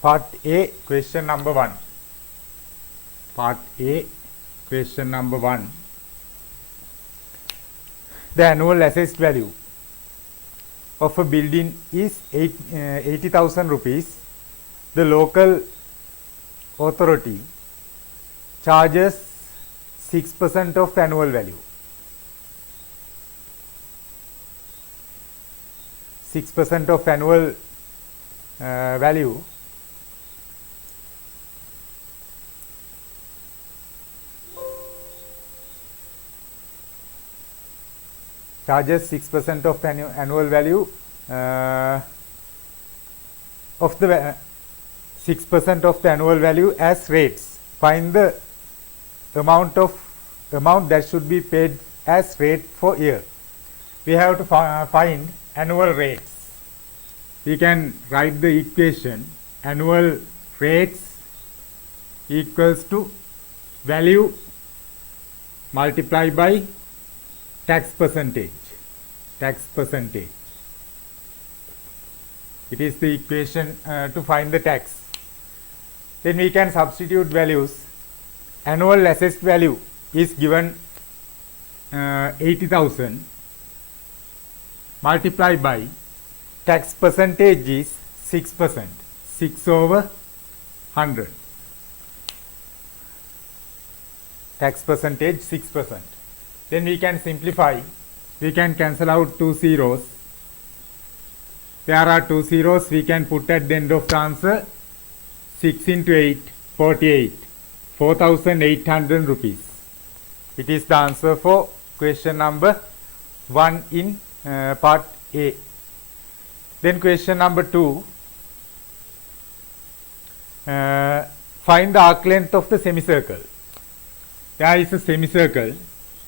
Part A, question number 1. Part A, question number 1. The annual assessed value of a building is 80,000 rupees. The local authority charges 6% of the annual value. 6% of annual value charges 6% of annual value of the 6% of the annual value as rates. Find the amount that should be paid as rate for year. We have to find annual rates. We can write the equation annual rates equals to value multiplied by tax percentage. Tax percentage. It is the equation to find the tax. Then we can substitute values. Annual assessed value is given 80,000 multiplied by tax percentage is 6%. 6 over 100. Tax percentage 6%. Then we can simplify. We can cancel out 2 zeros. There are 2 zeros we can put at the end of the answer. 6 into 8, 48. 4,800 rupees. It is the answer for question number 1 in part A. Then question number 2. Find the arc length of the semicircle. There is a semicircle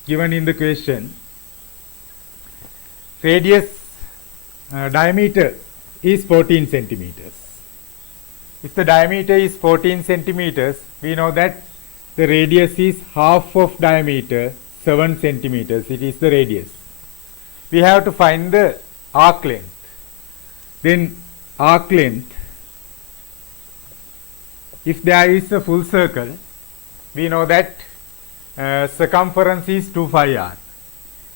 given in the question. Radius diameter is 14 centimeters. If the diameter is 14 centimeters, we know that the radius is half of diameter, 7 centimeters. It is the radius. We have to find the arc length. Then arc length, if there is a full circle, we know that circumference is 2 pi r.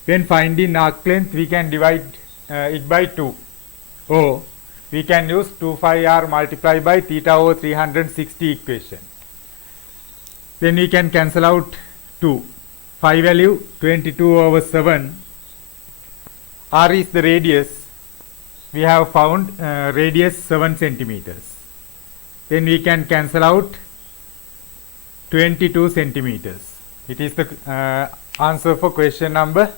When finding arc length, we can divide it by 2. Or we can use 2 pi r multiplied by theta over 360 equation. Then we can cancel out 2. Phi value 22 over 7. R is the radius. We have found radius 7 centimeters. Then we can cancel out 22 centimeters. It is the answer for question number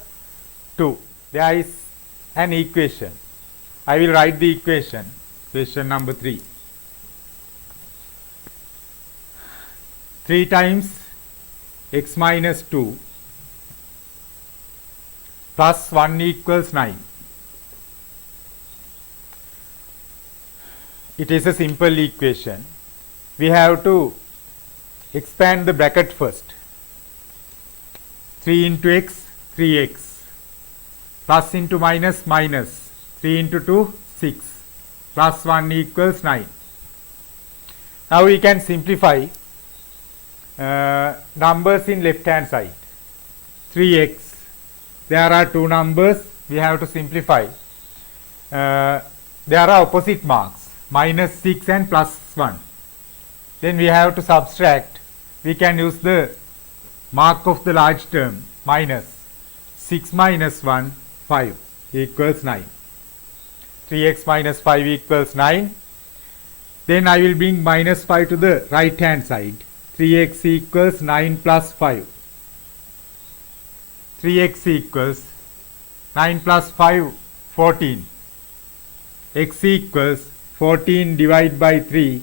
2. There is an equation. I will write the equation. Question number 3. 3 times x minus 2 plus 1 equals 9. It is a simple equation. We have to expand the bracket first. 3 into x, 3x. Plus into minus, minus. 3 into 2, 6. Plus 1 equals 9. Now we can simplify numbers in left hand side. 3x. There are 2 numbers. We have to simplify. There are opposite marks. Minus 6 and plus 1. Then we have to subtract. We can use the mark of the large term. Minus 6 minus 1, 5 equals 9. 3x minus 5 equals 9. Then I will bring minus 5 to the right hand side. 3x equals 9 plus 5. 3x equals 9 plus 5, 14. X equals 14 divided by 3.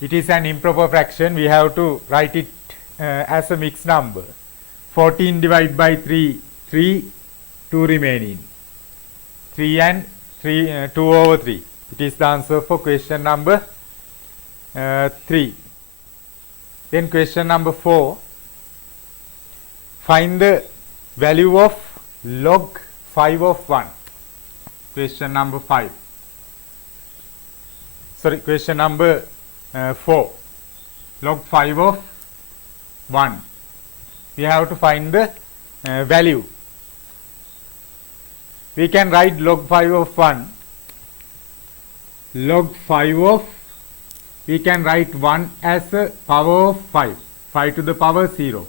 It is an improper fraction. We have to write it as a mixed number. 14 divided by 3, 3, 2 remaining. 3 and 3, 2 over 3. It is the answer for question number 3. Then question number 4. Find the value of log 5 of 1. Question number 5. Sorry, question number 4. Log 5 of 1. We have to find the value. We can write log 5 of 1. Log 5 of, we can write 1 as a power of 5. 5 to the power 0.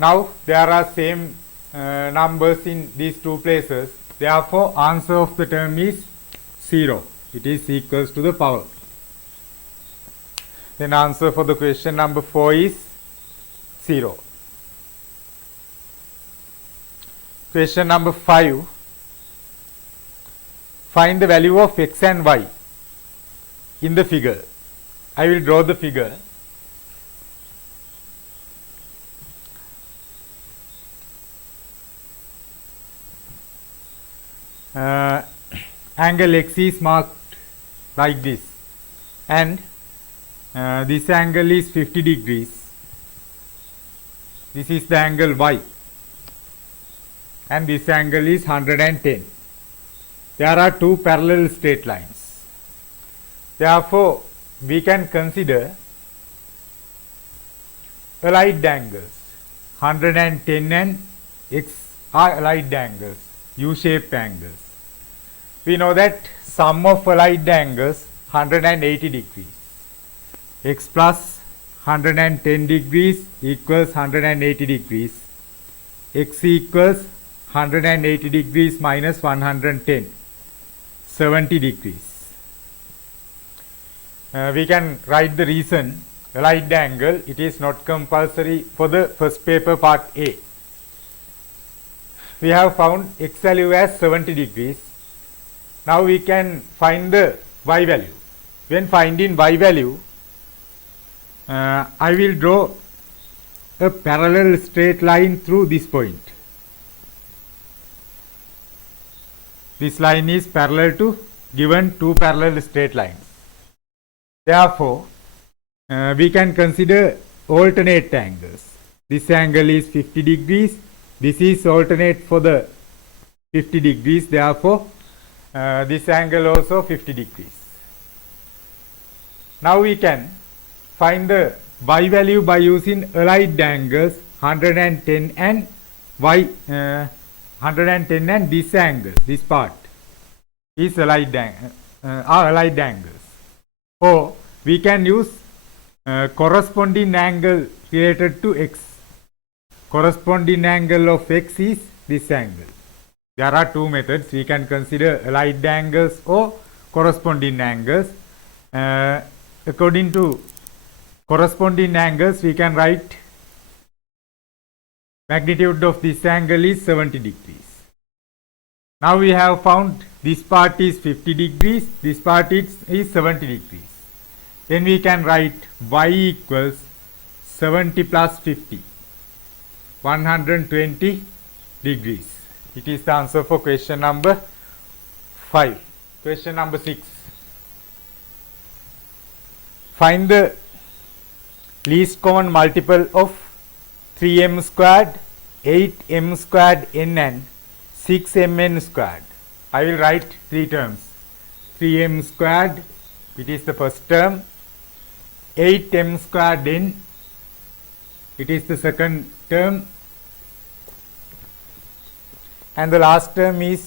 Now there are same numbers in these two places. Therefore, answer of the term is 0. It is equals to the power. Then answer for the question number 4 is 0. Question number 5. Find the value of x and y in the figure. I will draw the figure. Angle x is marked like this, and this angle is 50 degrees. This is the angle y, and this angle is 110. There are two parallel straight lines. Therefore, we can consider allied angles. 110 and x are allied angles, U-shaped angles. We know that sum of allied angles 180 degrees. X plus 110 degrees equals 180 degrees. X equals 180 degrees minus 110, 70 degrees. We can write the reason. Allied angle, it is not compulsory for the first paper part A. We have found x value as 70 degrees. Now we can find the y value. When finding y value, I will draw a parallel straight line through this point. This line is parallel to given two parallel straight lines. Therefore, we can consider alternate angles. This angle is 50 degrees. This is alternate for the 50 degrees. Therefore, this angle also 50 degrees. Now we can find the y value by using allied angles 110 and y 110 and this angle, this part is allied angles. Or we can use corresponding angle related to x. Corresponding angle of x is this angle. There are two methods. We can consider allied angles or corresponding angles. According to corresponding angles, we can write magnitude of this angle is 70 degrees. Now we have found this part is 50 degrees, this part is 70 degrees. Then we can write y equals 70 plus 50, 120 degrees. It is the answer for question number 5. Question number 6. Find the least common multiple of 3m squared, 8m squared n and 6mn squared. I will write three terms. 3m squared, it is the first term. 8m squared n, it is the second term. And the last term is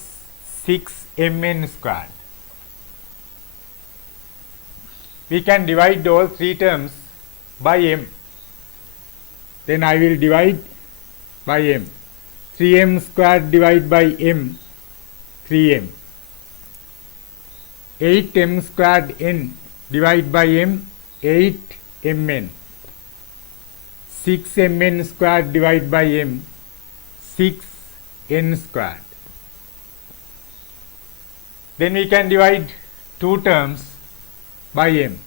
6mn squared. We can divide all three terms by m. Then I will divide by m. 3m squared divided by m, 3m. 8m squared n divided by m, 8mn. 6mn squared divided by m, 6n squared. Then we can divide two terms by m.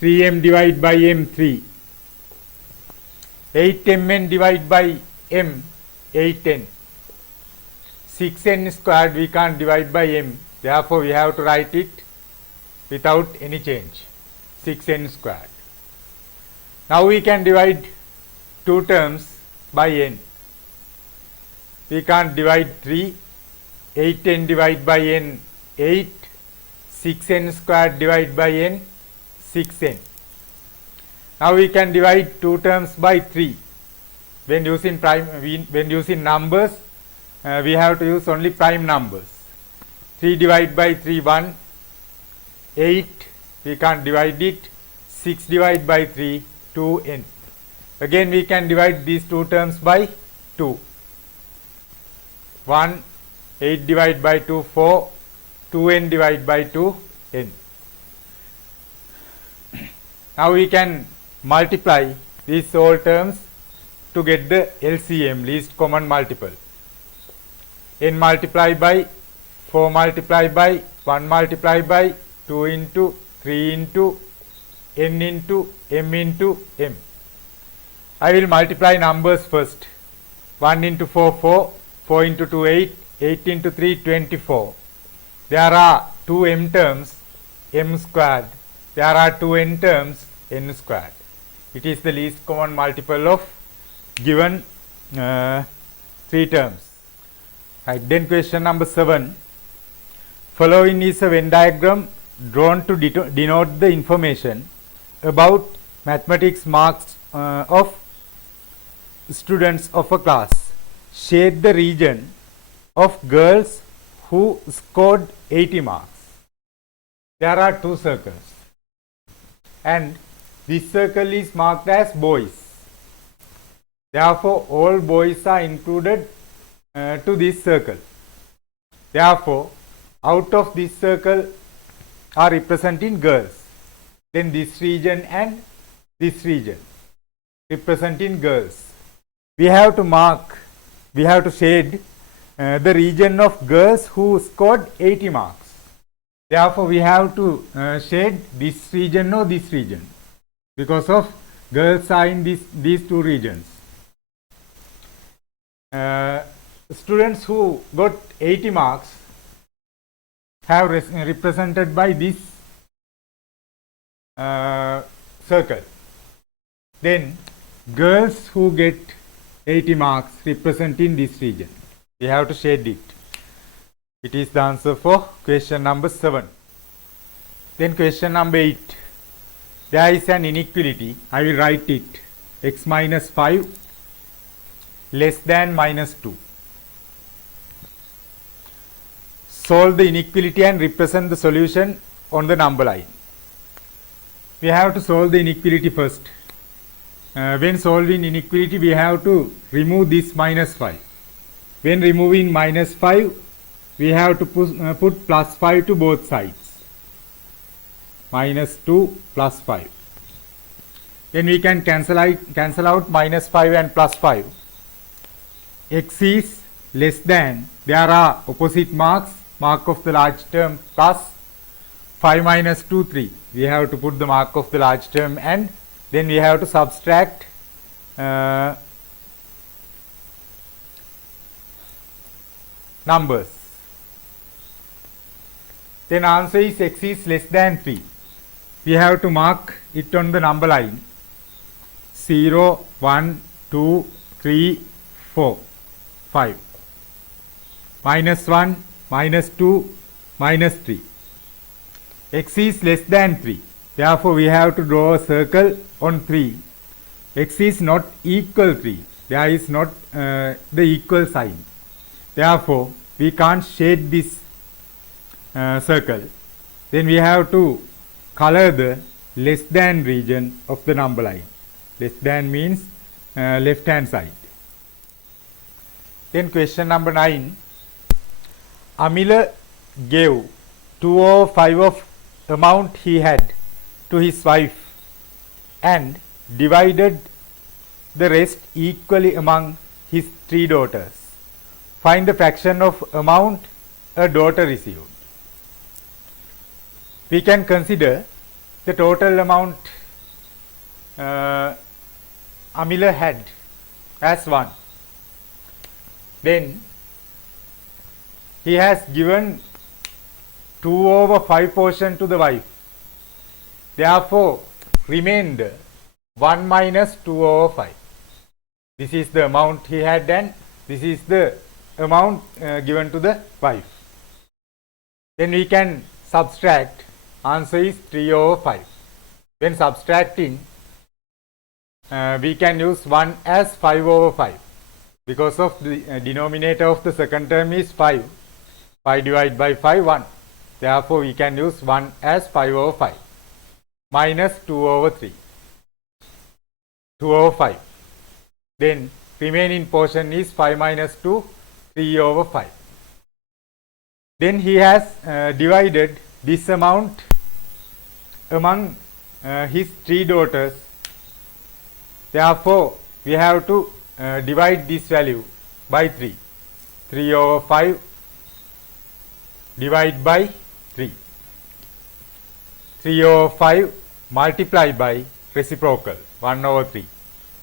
3m divided by m, 3. 8mn divided by m, 8n. 6n squared we can't divide by m. Therefore, we have to write it without any change. 6n squared. Now we can divide two terms by n. We can't divide 3. 8n divided by n, 8. 6n squared divided by n, 6n. Now we can divide two terms by 3. When using when using numbers, we have to use only prime numbers. 3 divided by 3, 1, 8, we can't divide it, 6 divided by 3, 2n. Again we can divide these two terms by 2. 1, 8 divided by 2, 4, 2n divided by 2, n. Now we can multiply these all terms to get the LCM, least common multiple. N multiplied by 4 multiplied by 1 multiplied by 2 into 3 into n into m into m. I will multiply numbers first. 1 into 4, 4, 4 into 2, 8, 8 into 3, 24. There are two m terms, m squared. There are two n terms, n squared. It is the least common multiple of given three terms. Right, then question number 7. Following is a Venn diagram drawn to denote the information about mathematics marks of students of a class. Shade the region of girls who scored 80 marks. There are two circles and this circle is marked as boys. Therefore, all boys are included to this circle. Therefore, out of this circle are representing girls. Then this region and this region representing girls. We have to shade the region of girls who scored 80 marks. Therefore, we have to shade this region or this region because of girls are in these two regions. Students who got 80 marks have represented by this circle. Then girls who get 80 marks represent in this region. We have to shade it. It is the answer for question number 7. Then question number 8. There is an inequality. I will write it. X minus 5 less than minus 2. Solve the inequality and represent the solution on the number line. We have to solve the inequality first. When solving inequality, we have to remove this minus 5. When removing minus 5, we have to put plus 5 to both sides. Minus 2 plus 5. Then we can cancel out minus 5 and plus 5. X is less than, there are opposite marks, mark of the large term plus 5 minus 2, 3. We have to put the mark of the large term and then we have to subtract numbers. Then answer is x is less than 3. We have to mark it on the number line. 0, 1, 2, 3, 4, 5. Minus 1, minus 2, minus 3. X is less than 3. Therefore, we have to draw a circle on 3. X is not equal 3. There is not the equal sign. Therefore, we can't shade this circle. Then we have to color the less than region of the number line. Less than means left hand side. Then question number 9. Amila gave 2 over 5 of amount he had to his wife and divided the rest equally among his 3 daughters. Find the fraction of amount a daughter received. We can consider the total amount Amila had as 1. Then he has given 2 over 5 portion to the wife. Therefore, remainder 1 minus 2 over 5. This is the amount he had and this is the amount given to the wife. Then we can subtract, answer is 3 over 5. When subtracting, we can use 1 as 5 over 5 because of the denominator of the second term is 5. 5 divided by 5, 1. Therefore, we can use 1 as 5 over 5 minus 2 over 3. 2 over 5. Then remaining portion is 5 minus 2, 3 over 5. Then he has divided this amount among his 3 daughters. Therefore, we have to divide this value by 3. 3 over 5 divided by 3. 3 over 5 multiplied by reciprocal 1 over 3.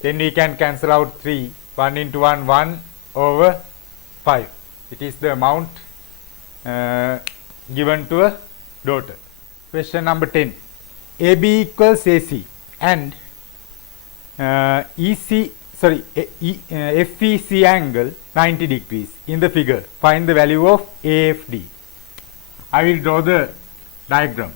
Then we can cancel out 3. 1 into 1, 1 over 5. It is the amount given to a daughter. Question number 10. AB equals AC and FEC angle 90 degrees in the figure. Find the value of AFD. I will draw the diagram.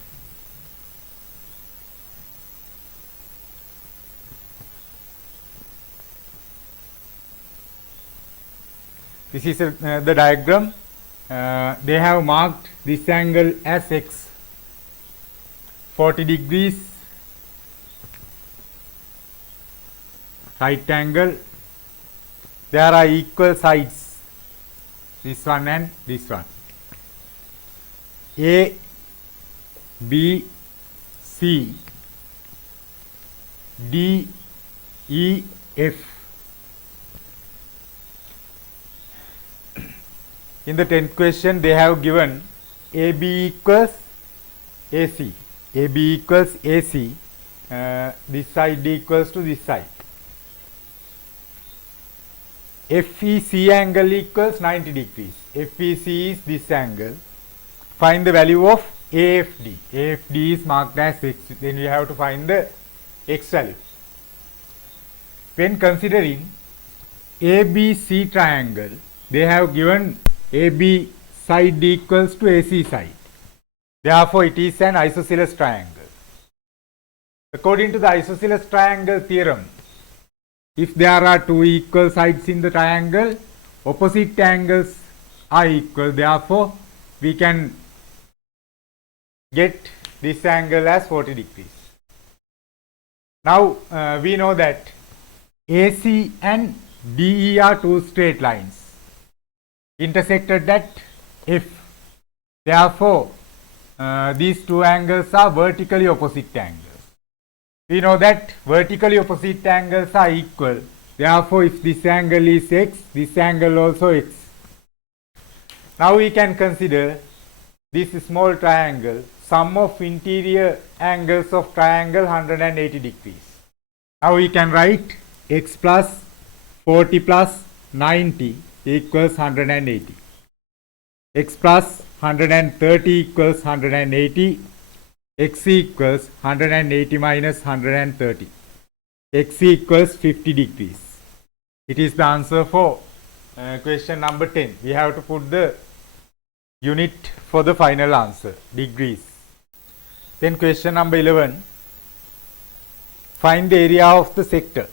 This is the diagram. They have marked this angle as X, 40 degrees, right angle. There are equal sides, this one and this one. A, B, C, D, E, F. In the 10th question, they have given AB equals AC. AB equals AC. This side equals to this side. FEC angle equals 90 degrees. FEC is this angle. Find the value of AFD. AFD is marked as X. Then we have to find the X value. When considering ABC triangle, they have given AB side equals to AC side. Therefore, it is an isosceles triangle. According to the isosceles triangle theorem, if there are two equal sides in the triangle, opposite angles are equal. Therefore, we can get this angle as 40 degrees. Now, we know that AC and DE are two straight lines intersected at F. Therefore, these two angles are vertically opposite angles. We know that vertically opposite angles are equal. Therefore, if this angle is X, this angle also X. Now we can consider this small triangle, sum of interior angles of triangle 180 degrees. Now we can write X plus 40 plus 90 equals 180. X plus 130 equals 180. X equals 180 minus 130. X equals 50 degrees. It is the answer for question number 10. We have to put the unit for the final answer, degrees. Then question number 11. Find the area of the sector.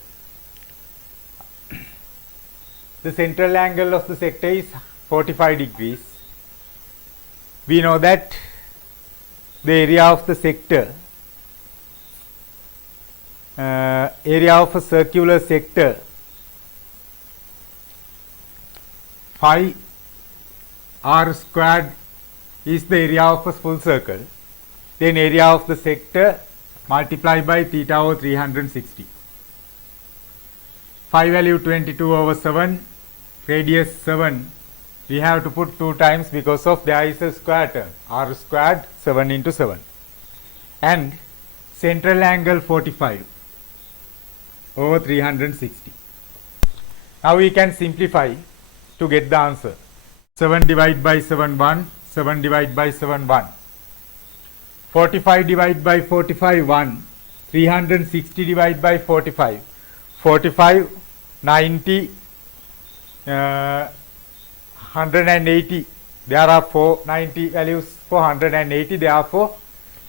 The central angle of the sector is 45 degrees. We know that the area of the sector, area of a circular sector, phi r squared is the area of a full circle. Then area of the sector multiplied by theta over 360. Phi value 22 over 7, radius 7. We have to put 2 times because of there is a square term, r squared 7 into 7. And central angle 45 over 360. Now we can simplify to get the answer. 7 divided by 7, 1. 7 divided by 7, 1. 45 divided by 45, 1. 360 divided by 45. 45, 90, 180 There are 490 values for 180, therefore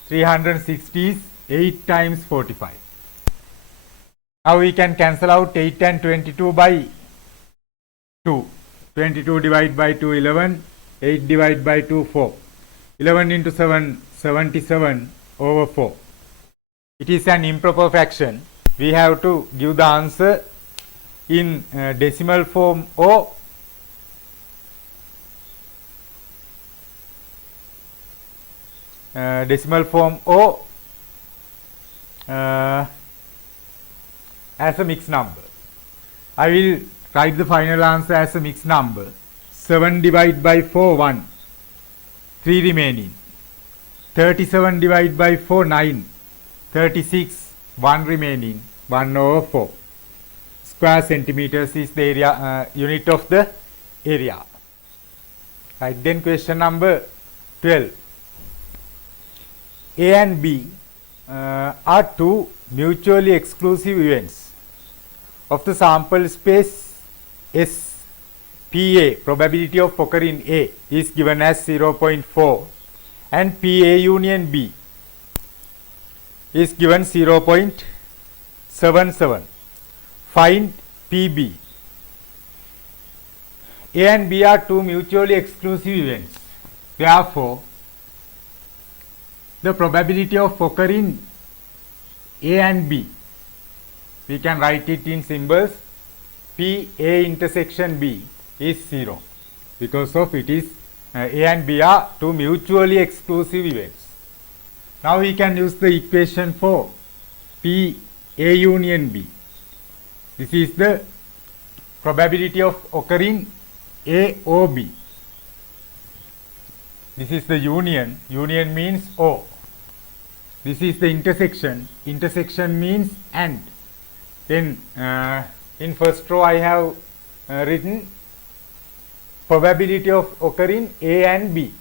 360 is 8 times 45. Now we can cancel out 8 and 22 by 2. 22 divided by 2, 11. 8 divided by 2, 4. 11 into 7, 77 over 4. It is an improper fraction. We have to give the answer in decimal form or as a mixed number. I will write the final answer as a mixed number. 7 divided by 4, 1. 3 remaining. 37 divided by 4, 9. 36, 1 remaining. 1 over 4. Square centimeters is the area, unit of the area. Right, then question number 12. A and B are two mutually exclusive events of the sample space S. PA, probability of occurring A, is given as 0.4 and PA union B is given 0.77. Find PB. A and B are two mutually exclusive events. Therefore, the probability of occurring A and B, we can write it in symbols. P A intersection B is 0 because of it is A and B are two mutually exclusive events. Now we can use the equation for P A union B. This is the probability of occurring A O B. This is the union. Union means O. This is the intersection. Intersection means AND. Then in first row I have written probability of occurring A and B.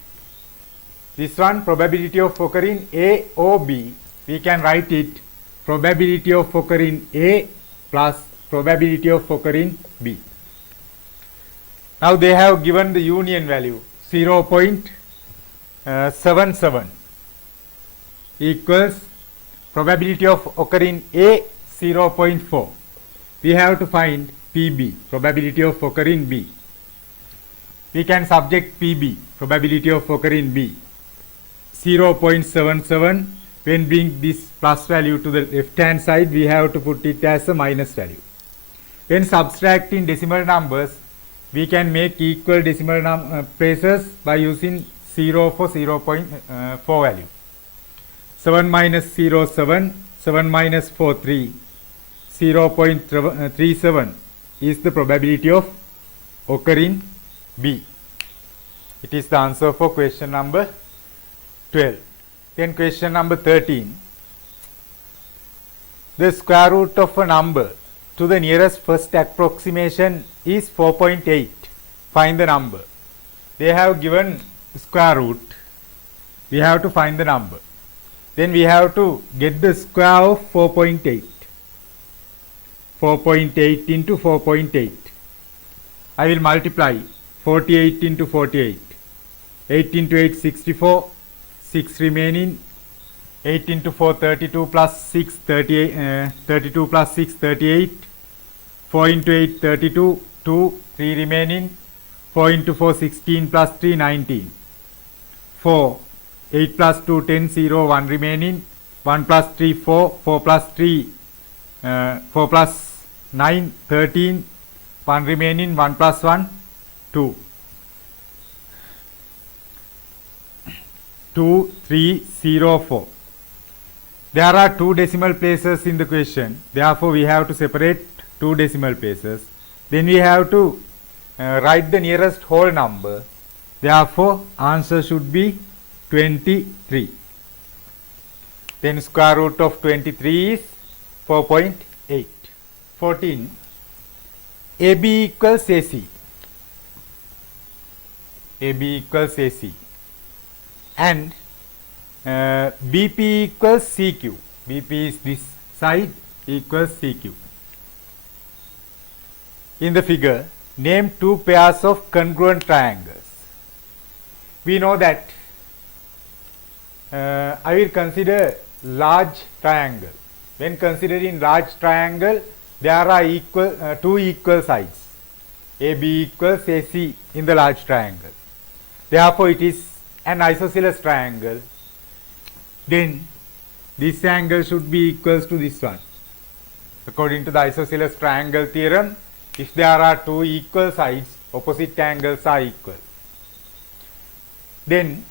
This one probability of occurring A O B. We can write it probability of occurring A plus probability of occurring B. Now they have given the union value 0.77 equals probability of occurring A 0.4. We have to find PB, probability of occurring B. We can subject PB, probability of occurring B, 0.77. When bring this plus value to the left hand side, we have to put it as a minus value. When subtracting decimal numbers, we can make equal decimal places by using 0 for 0.4 value. 7 minus 0, 7, 7 minus 4, 3, 0.37 is the probability of occurring B. It is the answer for question number 12. Then question number 13. The square root of a number to the nearest first approximation is 4.8. Find the number. They have given square root. We have to find the number. Then we have to get the square of 4.8. 4.8 into 4.8. I will multiply 48 into 48. 8 into 8, 64. 6 remaining. 8 into 4, 32 plus 6, 38. 32 plus 6, 38. 4 into 8, 32. 2, 3 remaining. 4 into 4, 16 plus 3, 19. 4. 8 plus 2, 10, 0, 1 remaining. 1 plus 3, 4. 4 plus 3, 4 plus 9, 13. 1 remaining. 1 plus 1, 2. 2, 3, 0, 4. There are two decimal places in the question. Therefore, we have to separate two decimal places. Then we have to write the nearest whole number. Therefore, answer should be 23. Then square root of 23 is 4.8. 14. AB equals AC. AB equals AC. And BP equals CQ. BP is this side equals CQ. In the figure, name two pairs of congruent triangles. we know that I will consider large triangle. When considering large triangle, there are two equal sides. AB equals AC in the large triangle. Therefore, it is an isosceles triangle. Then this angle should be equals to this one. According to the isosceles triangle theorem, if there are two equal sides, opposite angles are equal. Then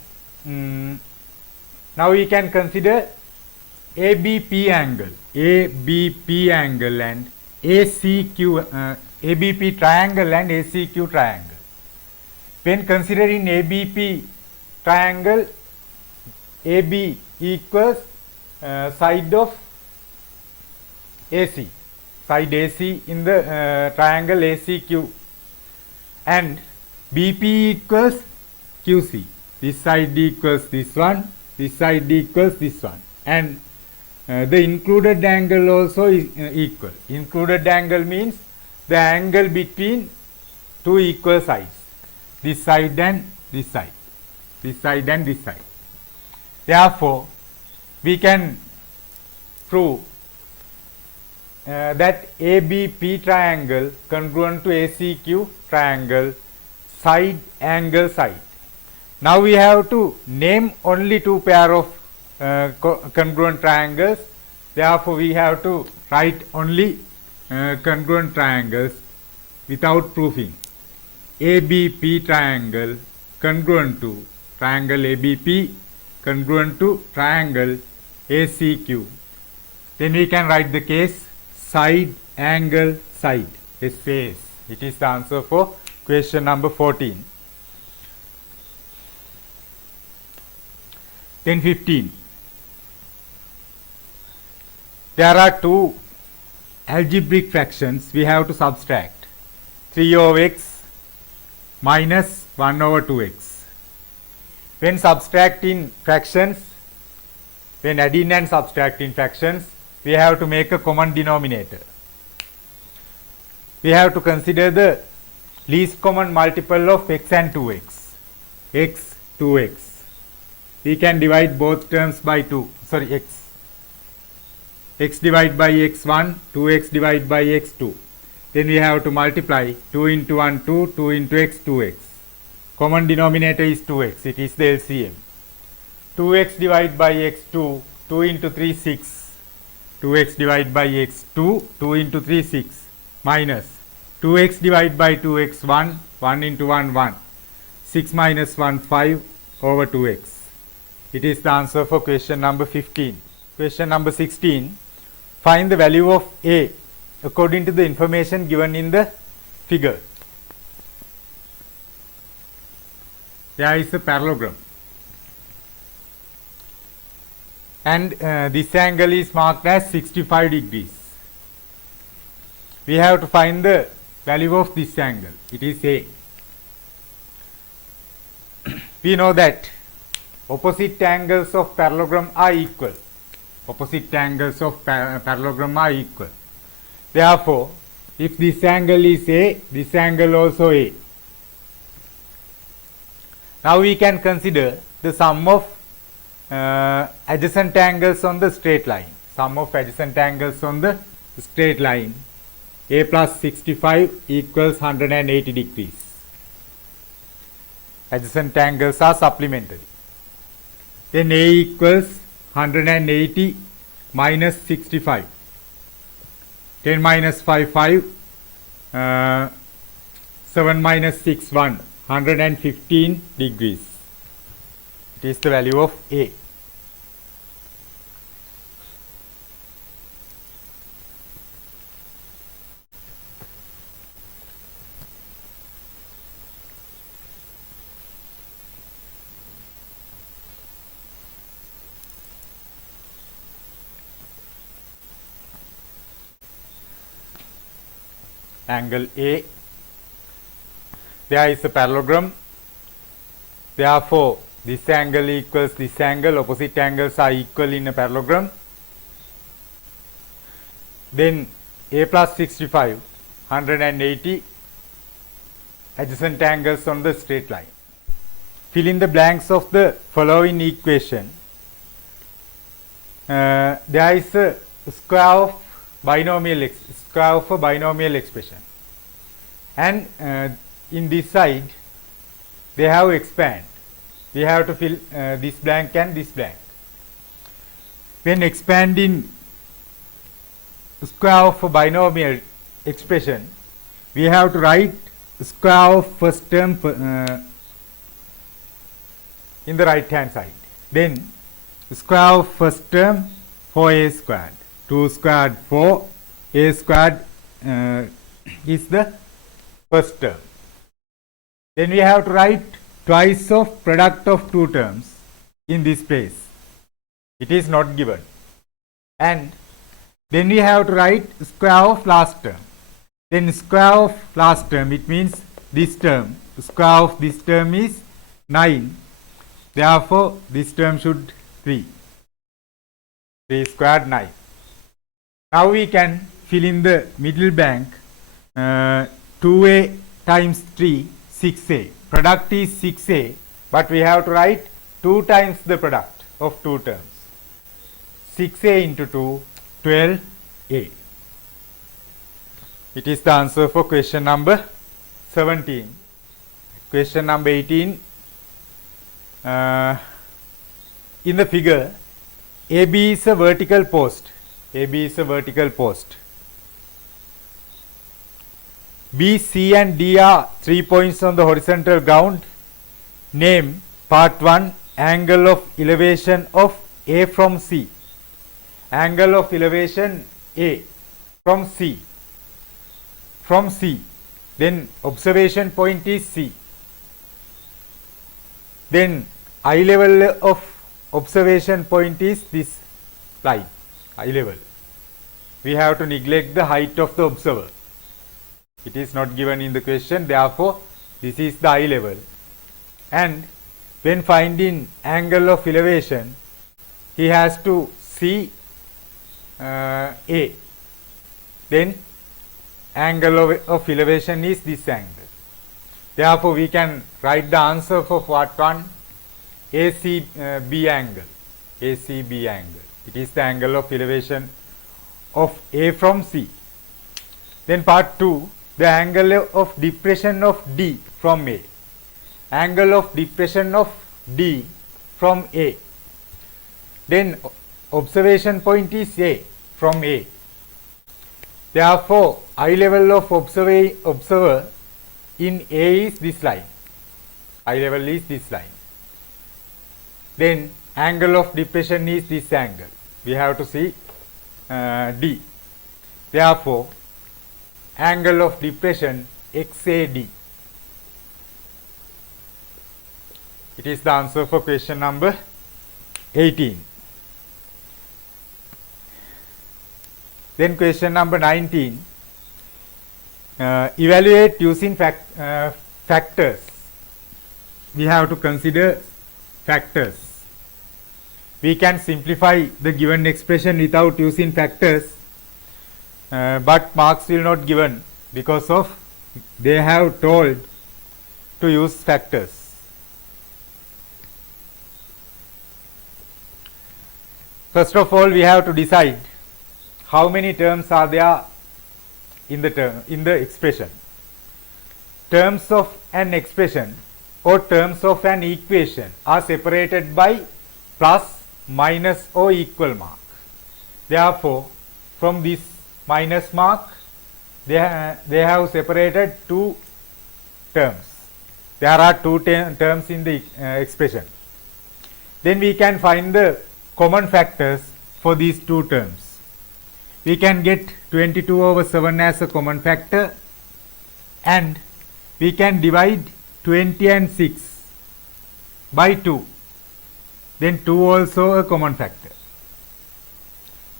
now we can consider ABP angle and ACQ, ABP triangle and ACQ triangle. When considering ABP triangle, AB equals side of AC, side AC in the triangle ACQ, and BP equals QC. This side equals this one, this side equals this one, and the included angle also is equal. Included angle means the angle between two equal sides, this side and this side, this side and this side. Therefore, we can prove that ABP triangle congruent to ACQ triangle, side angle side. Now we have to name only two pair of congruent triangles. Therefore, we have to write only congruent triangles without proving. ABP triangle congruent to triangle ABP congruent to triangle ACQ. Then we can write the case side angle side, SAS. It is the answer for question number 14. Then 15. There are two algebraic fractions we have to subtract, 3 over x minus 1 over 2x. When subtracting fractions, when adding and subtracting fractions, we have to make a common denominator. We have to consider the least common multiple of x and 2x, x, 2x. We can divide both terms by 2, x divided by x1, 2x divided by x2. Then we have to multiply 2 into 1, 2, 2 into x, 2x. Common denominator is 2x, it is the LCM. 2x divided by x2, 2 into 3, 6. 2x divided by x2, 2 into 3, 6. Minus 2x divided by 2x1, 1 into 1, 1. 6 minus 1, 5 over 2x. It is the answer for question number 15. Question number 16. Find the value of A according to the information given in the figure. There is a parallelogram. And this angle is marked as 65 degrees. We have to find the value of this angle. It is A. We know that opposite angles of parallelogram are equal. Opposite angles of parallelogram are equal. Therefore, if this angle is A, this angle also A. Now we can consider the sum of adjacent angles on the straight line. Sum of adjacent angles on the straight line. A plus 65 equals 180 degrees. Adjacent angles are supplementary. Then A equals 180 minus 65. 10 minus 5, 5. 7 minus 6, 1. 115 degrees. It is the value of A. Angle A. There is a parallelogram. Therefore, this angle equals this angle. Opposite angles are equal in a parallelogram. Then A plus 65, 180 adjacent angles on the straight line. fill in the blanks of the following equation. There is a square of a binomial expression, and in this side they have expand. We have to fill this blank and this blank. When expanding square of a binomial expression, we have to write square of first term in the right hand side. Then square of first term for a squared. 2 squared 4, a squared is the first term. Then we have to write twice of product of two terms in this place. It is not given. And then we have to write square of last term. Then square of last term, it means this term. Square of this term is 9. Therefore, this term should 3. 3 squared 9. Now we can fill in the middle blank. 2a times 3, 6a. Product is 6a, but we have to write 2 times the product of two terms. 6a into 2, 12a. It is the answer for question number 17. Question number 18. In the figure, AB is a vertical post. AB is a vertical post. B, C and D are 3 points on the horizontal ground. Name part 1 angle of elevation of A from C. Angle of elevation A from C. From C. Then observation point is C. Then eye level of observation point is this line, eye level. We have to neglect the height of the observer. It is not given in the question, therefore this is the eye level. And when finding angle of elevation, he has to see A. Then angle of elevation is this angle. Therefore we can write the answer for part 1, ACB angle. ACB angle. It is the angle of elevation of A from C. Then part 2, the angle of depression of D from A. Angle of depression of D from A. Then observation point is A from A. Therefore, eye level of observer in A is this line. Eye level is this line. Then angle of depression is this angle. We have to see D. Therefore, angle of depression XAD. It is the answer for question number 18. Then question number 19. Evaluate using factors. We have to consider factors. We can simplify the given expression without using factors, but marks will not given because of they have told to use factors. First of all, we have to decide how many terms are there in the expression. Terms of an expression or terms of an equation are separated by plus, minus or equal mark. Therefore, from this minus mark, they have separated two terms. There are two terms in the expression. Then we can find the common factors for these two terms. We can get 22 over 7 as a common factor, and we can divide 20 and 6 by 2. Then 2 also a common factor.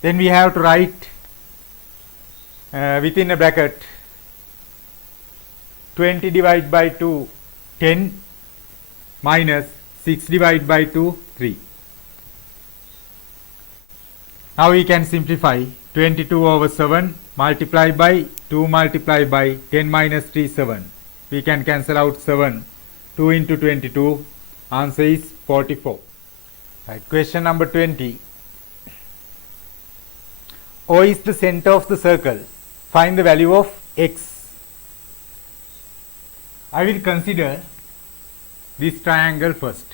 Then we have to write within a bracket 20 divided by 2, 10, minus 6 divided by 2, 3. Now we can simplify 22 over 7 multiplied by 2 multiplied by 10 minus 3, 7. We can cancel out 7. 2 into 22, Answer is 44. Right. Question number 20. O is the center of the circle. Find the value of x. I will consider this triangle first.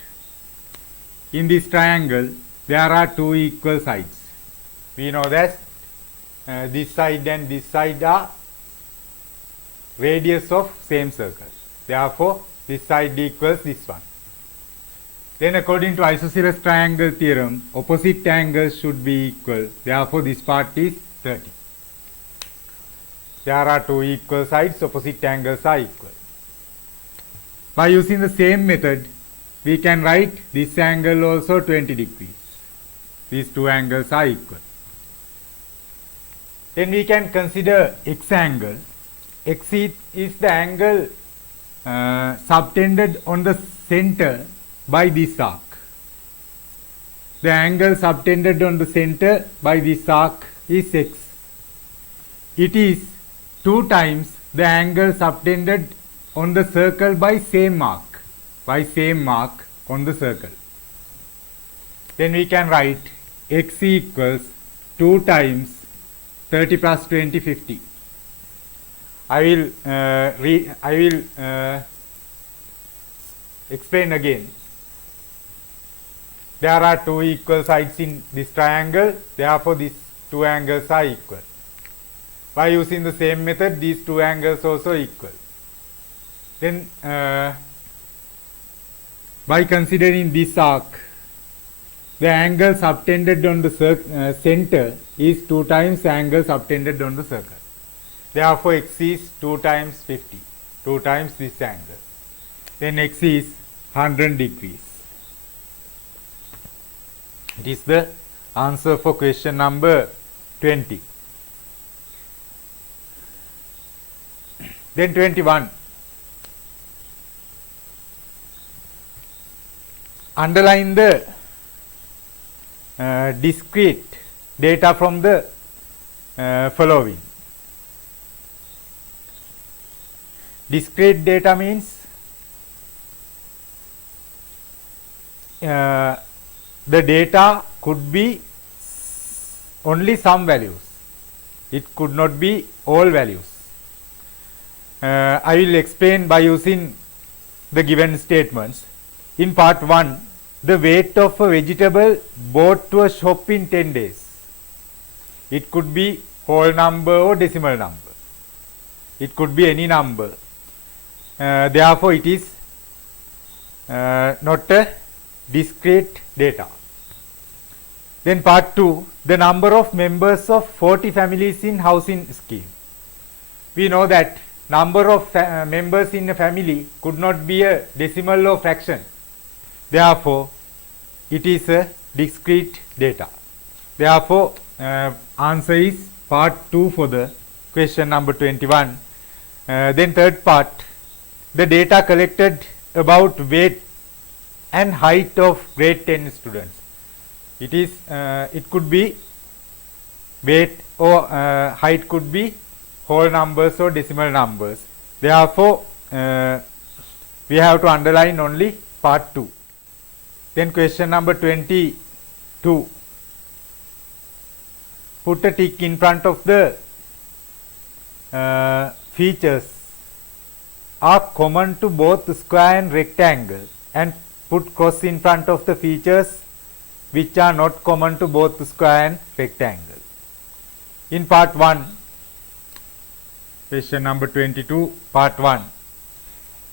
In this triangle, there are two equal sides. We know that this side and this side are radius of same circle. Therefore, this side equals this one. Then according to isosceles triangle theorem, opposite angles should be equal. Therefore, this part is 30. There are two equal sides, opposite angles are equal. By using the same method, we can write this angle also 20 degrees. These two angles are equal. Then we can consider x angle. X is the angle subtended on the center by this arc. The angle subtended on the center by this arc is x. It is 2 times the angle subtended on the circle by same mark on the circle. Then we can write x equals 2 times 30 plus 20, 50. I will explain again. There are two equal sides in this triangle, therefore these two angles are equal. By using the same method, these two angles also equal. Then by considering this arc, the angle subtended on the center is 2 times the angle subtended on the circle. Therefore, x is 2 times 50, 2 times this angle. Then x is 100 degrees. It is the answer for question number 20. Then 21. Underline the discrete data from the following. Discrete data means the data could be only some values. It could not be all values. I will explain by using the given statements. In part 1, the weight of a vegetable bought to a shop in 10 days. It could be whole number or decimal number. It could be any number. Therefore, it is not a discrete data. Then part 2, the number of members of 40 families in housing scheme. We know that number of members in a family could not be a decimal or fraction. Therefore, it is a discrete data. Therefore, answer is part 2 for the question number 21. Then third part, the data collected about weight and height of grade 10 students. It could be weight or height could be whole numbers or decimal numbers. Therefore, we have to underline only part 2. Then question number 22. Put a tick in front of the features are common to both square and rectangle, and put cross in front of the features which are not common to both square and rectangle. In part 1, question number 22, part 1.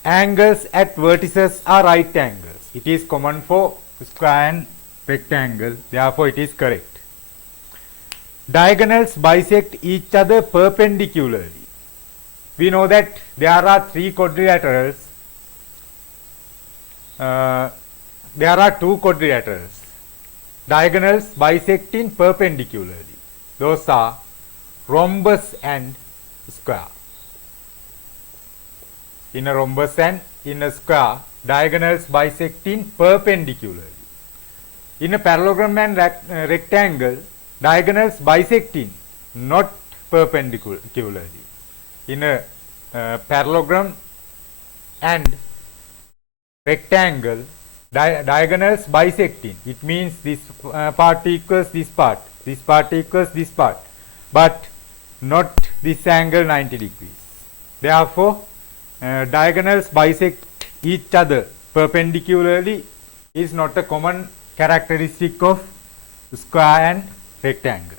Angles at vertices are right angles. It is common for square and rectangle, therefore it is correct. Diagonals bisect each other perpendicularly. We know that there are 3 quadrilaterals. There are 2 quadrilaterals. Diagonals bisecting perpendicularly. Those are rhombus and square. In a rhombus and in a square, diagonals bisecting perpendicularly. In a parallelogram and rectangle, diagonals bisecting, not perpendicularly. In a parallelogram and rectangle, diagonals bisecting. It means this part equals this part equals this part, but not this angle 90 degrees. Therefore, diagonals bisect each other perpendicularly is not a common characteristic of square and rectangle.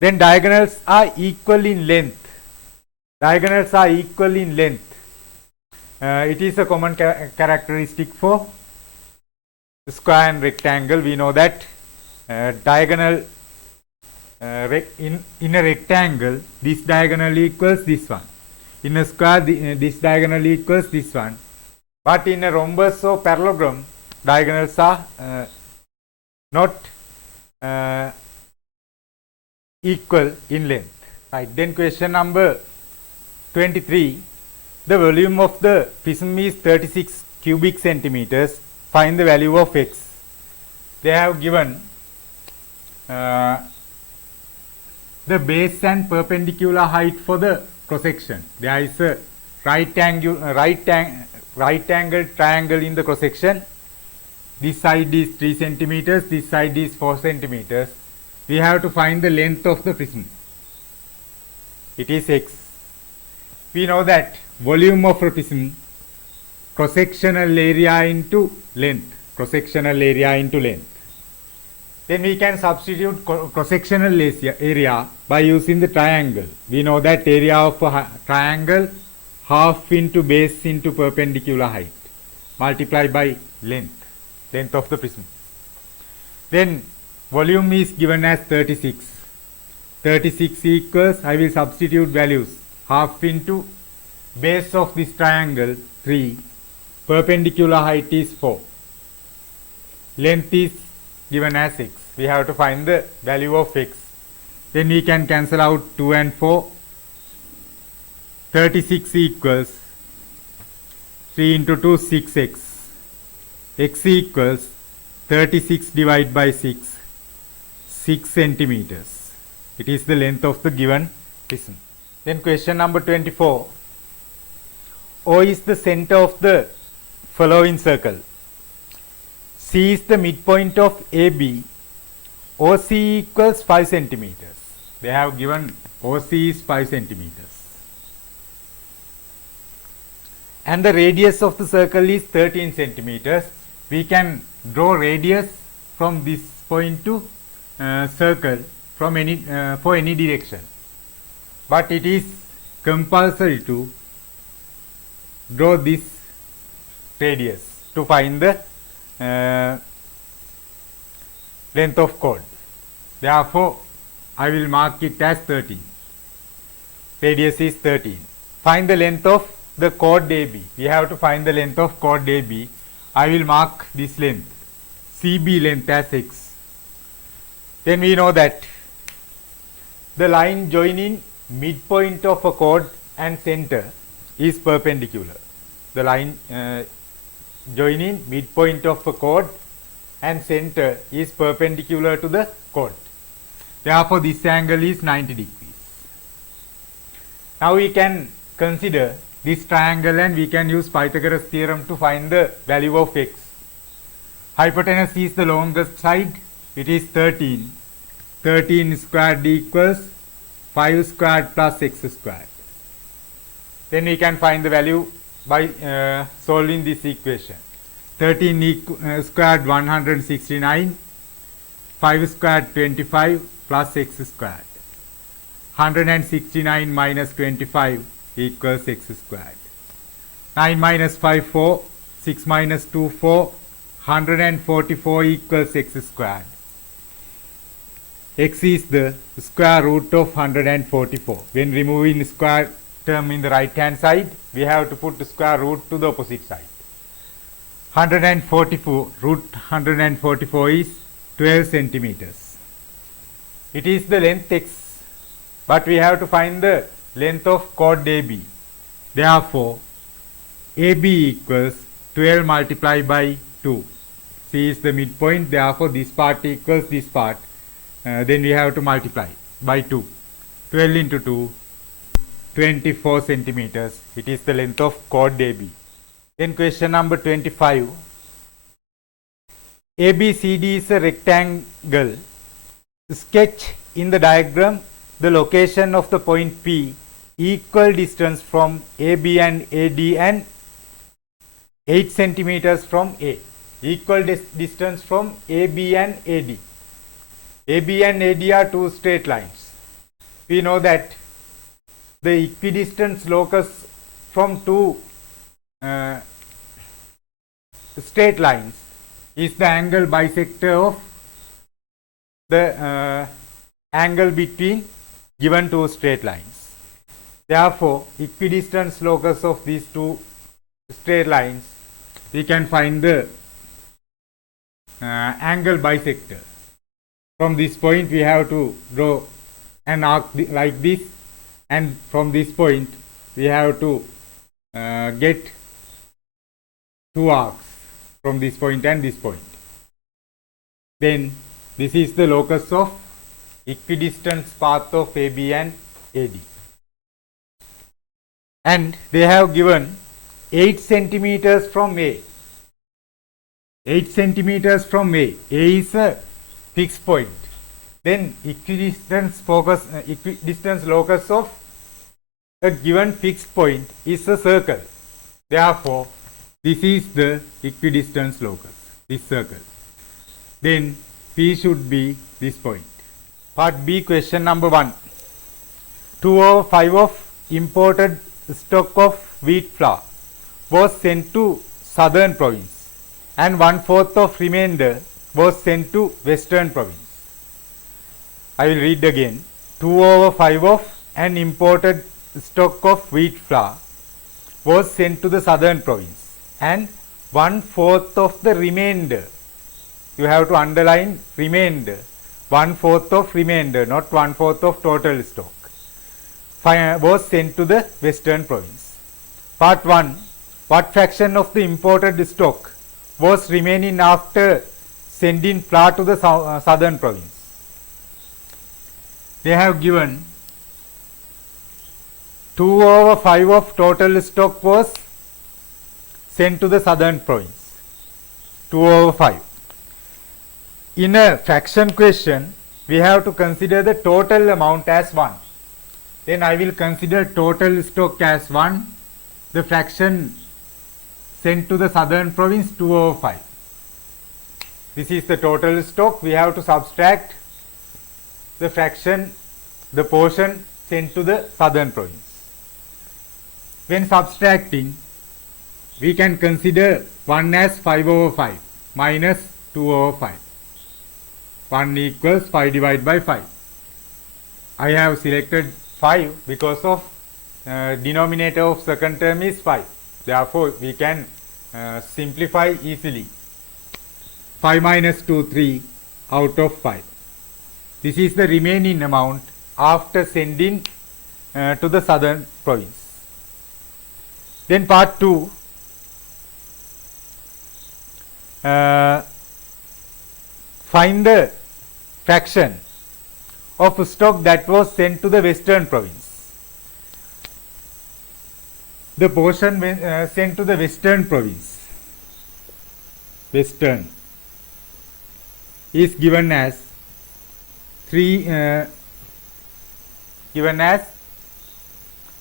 Then diagonals are equal in length. Diagonals are equal in length. It is a common characteristic for square and rectangle. We know that diagonal in a rectangle, this diagonal equals this one. In a square, this diagonal equals this one. But in a rhombus or parallelogram, diagonals are not equal in length. Right. Then question number 23. The volume of the prism is 36 cubic centimeters. Find the value of x. They have given the base and perpendicular height for the cross section. There is a right angle triangle in the cross section. This side is 3 centimeters, this side is 4 centimeters. We have to find the length of the prism. It is x. We know that volume of a prism, cross-sectional area into length. Cross-sectional area into length. Then we can substitute cross-sectional area by using the triangle. We know that area of a triangle half into base into perpendicular height multiplied by length of the prism. Then volume is given as 36. 36 equals, I will substitute values, half into base of this triangle 3, perpendicular height is 4, length is given as x. We have to find the value of x. Then we can cancel out 2 and 4. 36 equals 3 into 2, 6x. X equals 36 divided by 6, 6 centimeters. It is the length of the given prism. Then question number 24. O is the center of the following circle. C is the midpoint of AB. OC equals 5 centimeters. They have given OC is 5 centimeters. And the radius of the circle is 13 centimeters. We can draw radius from this point to circle from any for any direction. But it is compulsory to draw this radius to find the length of chord. Therefore, I will mark it as 13. Radius is 13. Find the length of the chord AB. We have to find the length of chord AB. I will mark this length, CB length, as x. Then we know that the line joining midpoint of a chord and center is perpendicular. The line joining midpoint of a chord and center is perpendicular to the chord. Therefore, this angle is 90 degrees. Now we can consider this triangle and we can use Pythagoras theorem to find the value of x. Hypotenuse is the longest side. It is 13. 13 squared equals 5 squared plus x squared. Then we can find the value by solving this equation. 13 squared 169, 5 squared 25 plus x squared. 169 minus 25 equals x squared. 9 minus 5 4, 6 minus 2 4, 144 equals x squared. X is the square root of 144. When removing square term in the right hand side, we have to put the square root to the opposite side. 144 root 144 is 12 centimeters. It is the length x, but we have to find the length of chord AB. Therefore, AB equals 12 multiplied by 2. C is the midpoint, therefore this part equals this part. Then we have to multiply by 2. 12 into 2, 24 centimeters. It is the length of chord AB. Then question number 25. ABCD is a rectangle. Sketch in the diagram the location of the point P, equal distance from AB and AD and 8 centimeters from A. Equal distance from AB and AD. AB and AD are two straight lines. We know that the equidistant locus from two straight lines is the angle bisector of the angle between given two straight lines. Therefore, equidistant locus of these two straight lines, we can find the angle bisector. From this point we have to draw an arc like this, and from this point we have to get two arcs from this point and this point. Then this is the locus of equidistant path of AB and AD. And they have given 8 centimeters from A. 8 centimeters from A. A is a fixed point. Then equidistance locus of a given fixed point is a circle. Therefore, this is the equidistance locus, this circle. Then P should be this point. Part B, question number 1. 2/5 of imported stock of wheat flour was sent to southern province and 1/4 of remainder was sent to western province. I will read again. 2/5 of an imported stock of wheat flour was sent to the southern province and 1/4 of the remainder, you have to underline remainder, 1/4 of remainder, not 1/4 of total stock, was sent to the western province. Part 1. What fraction of the imported stock was remaining after sending flour to the southern province? They have given 2/5 of total stock was sent to the southern province. 2/5. In a fraction question, we have to consider the total amount as 1. Then I will consider total stock as 1. The fraction sent to the southern province 2/5. This is the total stock. We have to subtract the fraction, the portion sent to the southern province. When subtracting, we can consider 1 as 5/5 minus 2/5. 1 equals 5 divided by 5. I have selected 5 because of denominator of second term is 5. Therefore, we can simplify easily. 5 minus 2, 3 out of 5. This is the remaining amount after sending to the southern province. Then part 2. Find the fraction of stock that was sent to the western province. The portion sent to the western province, western, is given as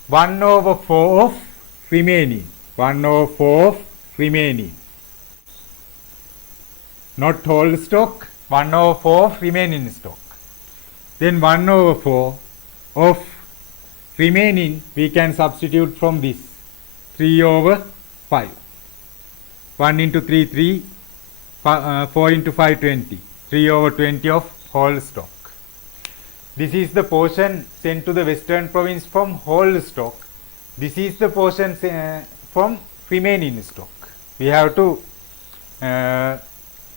1/4 of remaining. 1/4 of remaining. Not whole stock, 1/4 of remaining stock. Then 1/4 of remaining we can substitute from this. 3/5. 1 into 3, 3. 4 into 5, 20. 3/20 of whole stock. This is the portion sent to the western province from whole stock. This is the portion from remaining stock. We have to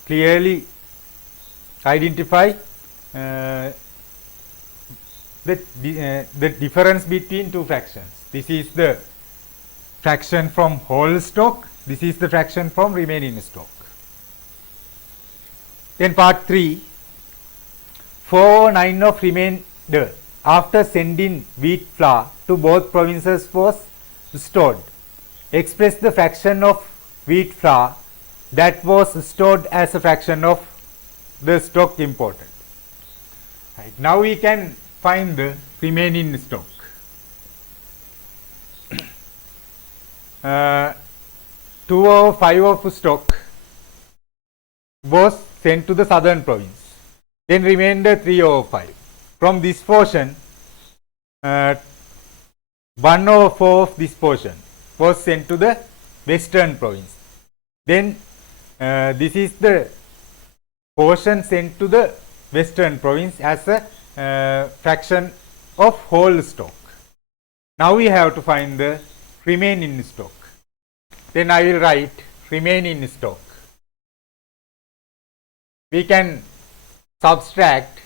clearly identify the difference between two fractions. This is the fraction from whole stock. This is the fraction from remaining stock. Then part 3. 4/9 of remainder after sending wheat flour to both provinces was stored. Express the fraction of wheat flour that was stored as a fraction of the stock imported. Right. Now we can find the remaining stock. 2/5 of stock was sent to the southern province. Then remainder 3/5. From this portion, 1/4 of this portion was sent to the western province. Then this is the portion sent to the western province as a fraction of whole stock. Now we have to find the remaining stock. Then I will write remaining stock. We can subtract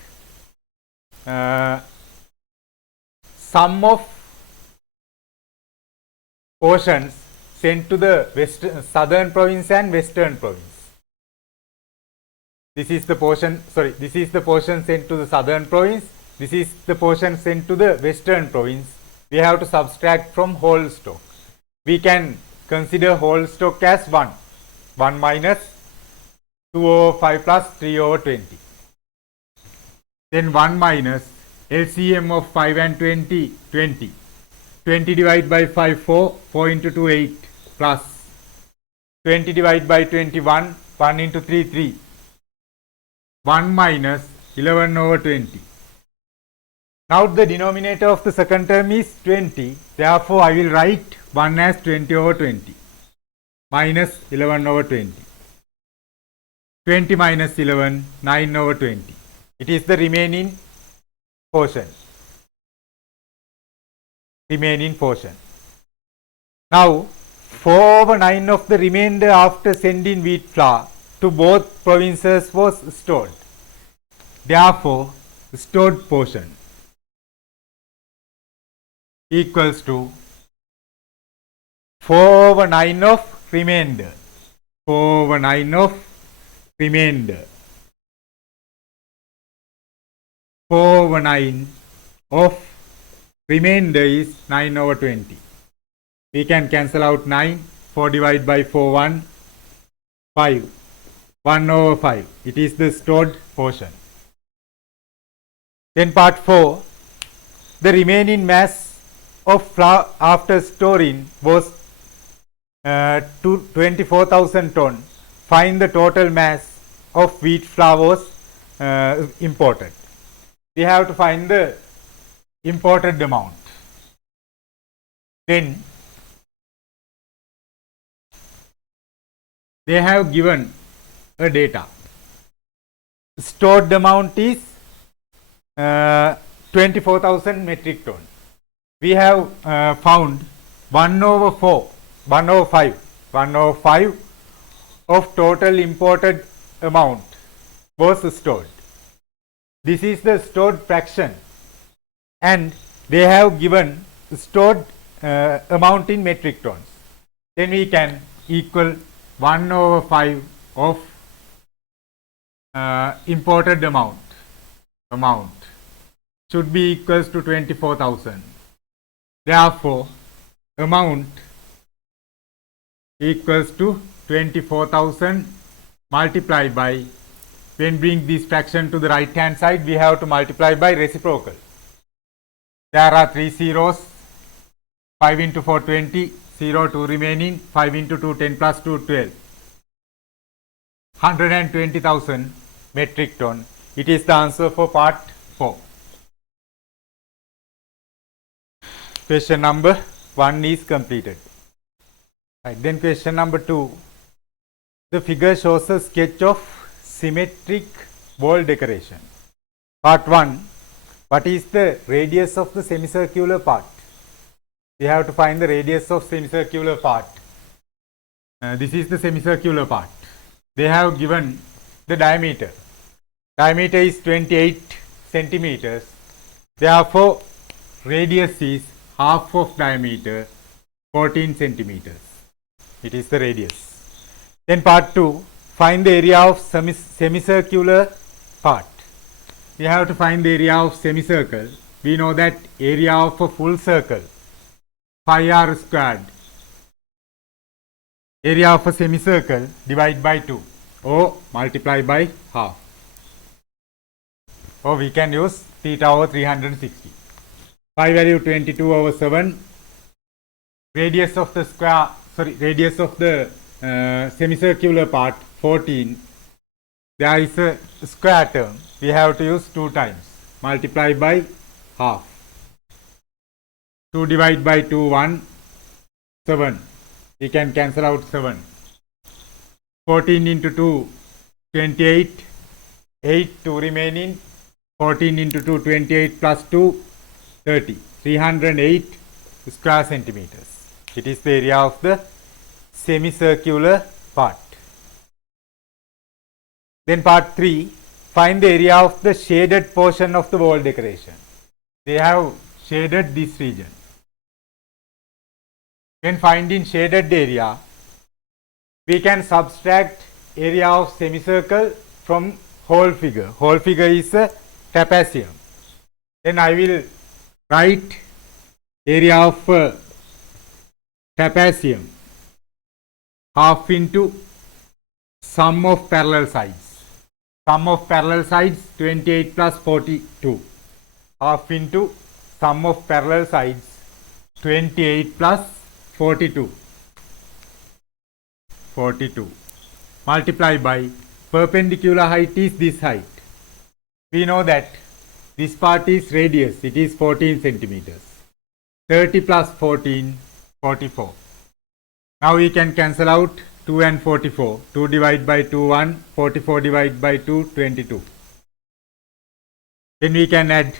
sum of portions sent to the southern province and western province. This is the portion, this is the portion sent to the southern province. This is the portion sent to the western province. We have to subtract from whole stock. We can consider whole stock as 1. 1 minus 2/5 plus 3/20. Then 1 minus LCM of 5 and 20, 20. 20 divided by 5, 4. 4 into 2, 8. Plus 20 divided by 21, 1 into 3, 3. 1 minus 11/20. Now the denominator of the second term is 20. Therefore, I will write 1 as 20/20 minus 11/20. 20 minus 11, 9/20. It is the remaining portion. Remaining portion. Now, 4/9 of the remainder after sending wheat flour to both provinces was stored. Therefore, stored portion equals to 4/9 of remainder. 4/9 of remainder. 4/9 of remainder is 9/20. We can cancel out 9. 4 divided by 4, 1. 5. 1/5. It is the stored portion. Then part 4. The remaining mass of flour after storing was 24,000 ton. Find the total mass of wheat flour was imported. We have to find the imported amount. Then they have given a data. Stored amount is 24,000 metric ton. We have found 1/4, 1/5, 1/5 of total imported amount was stored. This is the stored fraction, and they have given stored amount in metric tons. Then we can equal 1/5 of imported amount should be equals to 24,000. Therefore, amount equals to 24,000 multiplied by, when bring this fraction to the right hand side, we have to multiply by reciprocal. There are 3 zeros. 5 into 4, 20. 0, 2 remaining. 5 into 2, 10 plus 2, 12. 120,000 metric ton. It is the answer for part 4. Question number 1 is completed. Right, then question number 2. The figure shows a sketch of symmetric wall decoration. Part 1. What is the radius of the semicircular part? We have to find the radius of semicircular part. This is the semicircular part. They have given the diameter. Diameter is 28 centimeters. Therefore, radius is half of diameter, 14 centimeters. It is the radius. Then part 2, find the area of semicircular part. We have to find the area of semicircle. We know that area of a full circle, pi r squared, area of a semicircle divide by 2 or multiply by half. Or we can use theta over 360. Pi value 22 over 7. Radius of the radius of the semicircular part 14. There is a square term. We have to use 2 times. Multiply by half. 2 divided by 2, 1, 7. We can cancel out 7. 14 into 2, 28. 8, 2 remaining. 14 into 2, 28 plus 2, 30. 308 square centimeters. It is the area of the semicircular part. Then part 3, find the area of the shaded portion of the wall decoration. They have shaded this region. When finding shaded area, we can subtract area of semicircle from whole figure. Whole figure is a trapezium. Then I will write area of trapezium half into sum of parallel sides. Sum of parallel sides 28 plus 42. Half into sum of parallel sides 28 plus 42. 42. Multiply by perpendicular height is this height. We know that this part is radius. It is 14 centimeters. 30 plus 14, 44. Now we can cancel out 2 and 44. 2 divided by 2, 1. 44 divided by 2, 22. Then we can add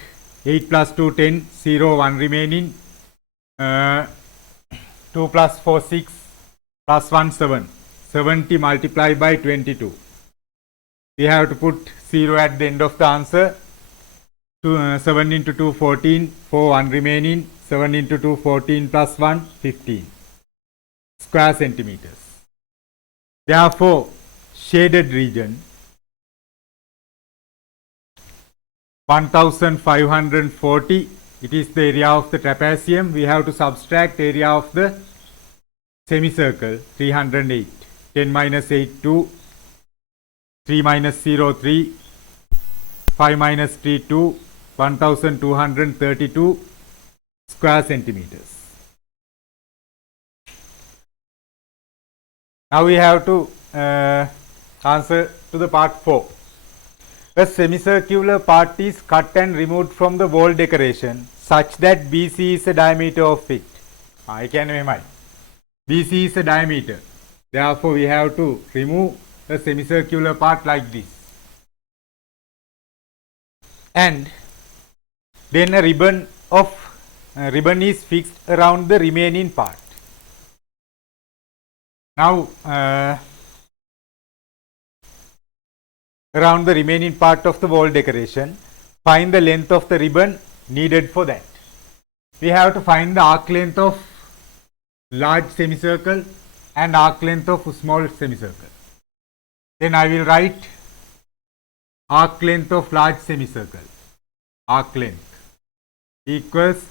8 plus 2, 10. 0, 1 remaining. 2 plus 4, 6. Plus 1, 7. 70 multiplied by 22. We have to put 0 at the end of the answer. 7 into 2, 14. 4, 1 remaining. 7 into 2, 14 plus 1, 15. Square centimeters. Therefore, shaded region 1540. It is the area of the trapezium. We have to subtract area of the semicircle 308. 10 minus 8, 2. 3 minus 0, 3. 5 minus 3, 2. 1232 square centimeters. Now we have to answer to the part 4. A semicircular part is cut and removed from the wall decoration such that BC is the diameter of it. I can memorize. BC is the diameter. Therefore, we have to remove a semicircular part like this. And then a ribbon is fixed around the remaining part. Now, around the remaining part of the wall decoration, find the length of the ribbon needed for that. We have to find the arc length of large semicircle and arc length of small semicircle. Then I will write arc length of large semicircle. Arc length equals,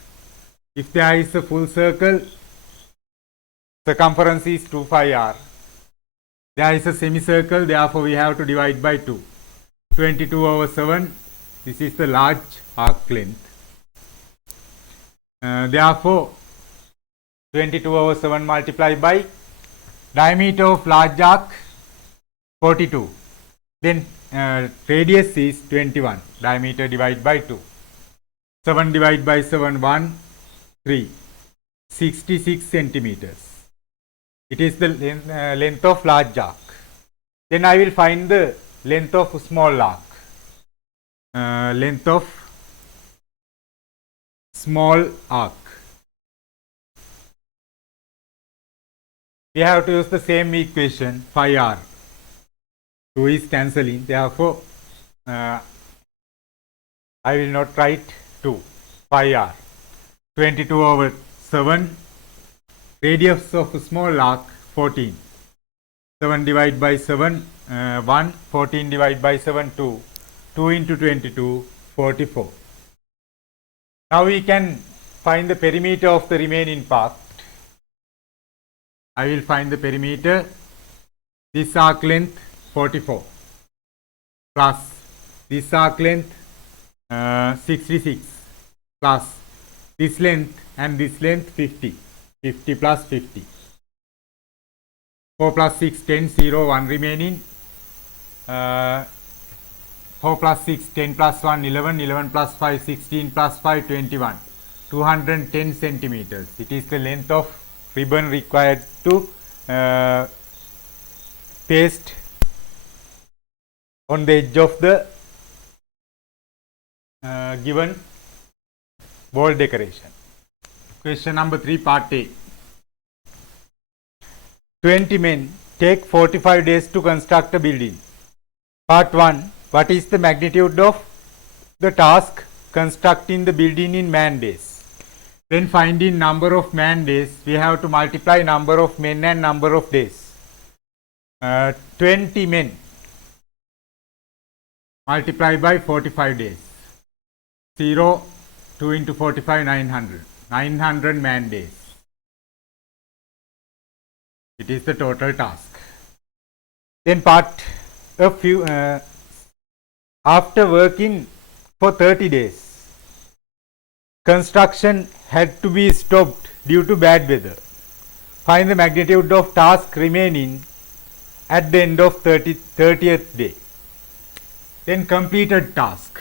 if there is a full circle, circumference is 2 pi r. There is a semicircle, therefore we have to divide by 2. 22 over 7, this is the large arc length. Therefore, 22 over 7 multiplied by diameter of large arc 42. Then radius is 21. Diameter divided by 2. 7 divided by 7, 1, 3. 66 centimeters. It is the length of large arc. Then I will find the length of small arc. Length of small arc. We have to use the same equation, phi r. 2 is cancelling, therefore I will not write 2. Phi r. 22 over 7. Radius of small arc 14. 7 divided by 7, 1. 14 divided by 7, 2. 2 into 22, 44. Now we can find the perimeter of the remaining part. I will find the perimeter. This arc length 44 plus this arc length 66 plus this length and this length 50. 50 plus 50. 4 plus 6, 10, 0, 1 remaining. 4 plus 6, 10 plus 1, 11, 11 plus 5, 16 plus 5, 21. 210 centimeters. It is the length of ribbon required to paste on the edge of the given wall decoration. Question number 3, part A. 20 men take 45 days to construct a building. Part 1. What is the magnitude of the task constructing the building in man days? When finding number of man days, we have to multiply number of men and number of days. 20 men multiplied by 45 days. 0, 2 into 45, 900. 900 man days. It is the total task. Then part a few after working for 30 days, construction had to be stopped due to bad weather. Find the magnitude of task remaining at the end of 30th day. Then completed task.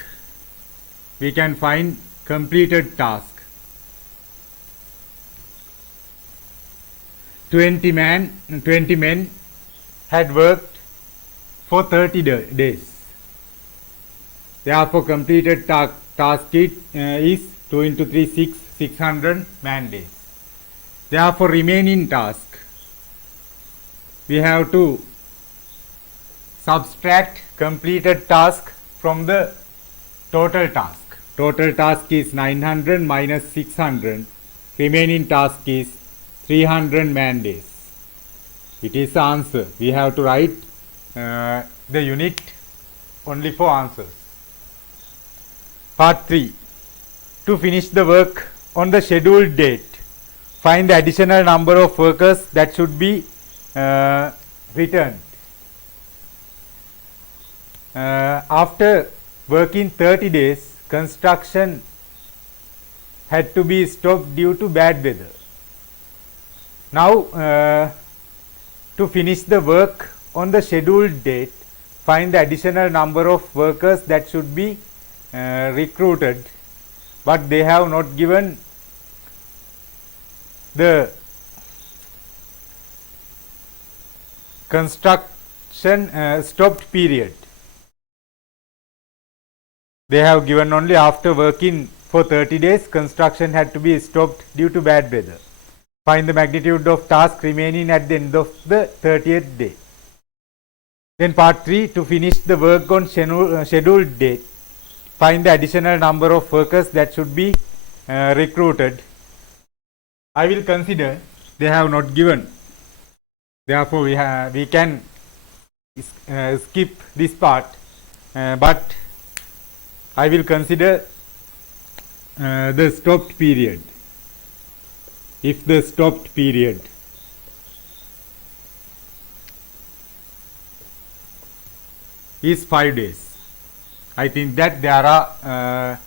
We can find completed task. 20 men had worked for 30 days. Therefore, completed task is 2 into 3, 6, 600 man days. Therefore, remaining task, we have to subtract completed task from the total task. Total task is 900 minus 600. Remaining task is 300 man days. It is the answer. We have to write the unit only for answers. Part 3. To finish the work on the scheduled date, find the additional number of workers that should be returned. After working 30 days, construction had to be stopped due to bad weather. Now, to finish the work on the scheduled date, find the additional number of workers that should be recruited, but they have not given the construction stopped period. They have given only after working for 30 days, construction had to be stopped due to bad weather. Find the magnitude of task remaining at the end of the 30th day. Then part 3, to finish the work on scheduled date, find the additional number of workers that should be recruited. I will consider they have not given. Therefore, we can skip this part, but I will consider the stopped period. If the stopped period is 5 days, I think that there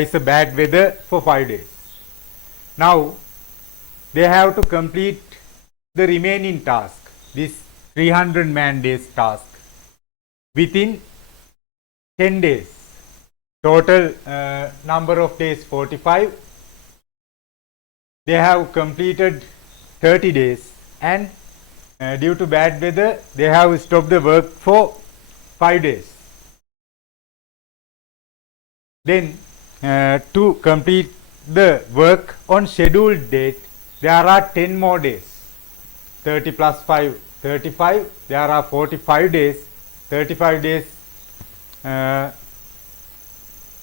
is a bad weather for 5 days. Now they have to complete the remaining task, this 300 man days task, within 10 days. Total number of days 45. They have completed 30 days and due to bad weather they have stopped the work for 5 days. Then to complete the work on scheduled date, there are 10 more days. 30 plus 5, 35. There are 45 days. 35 days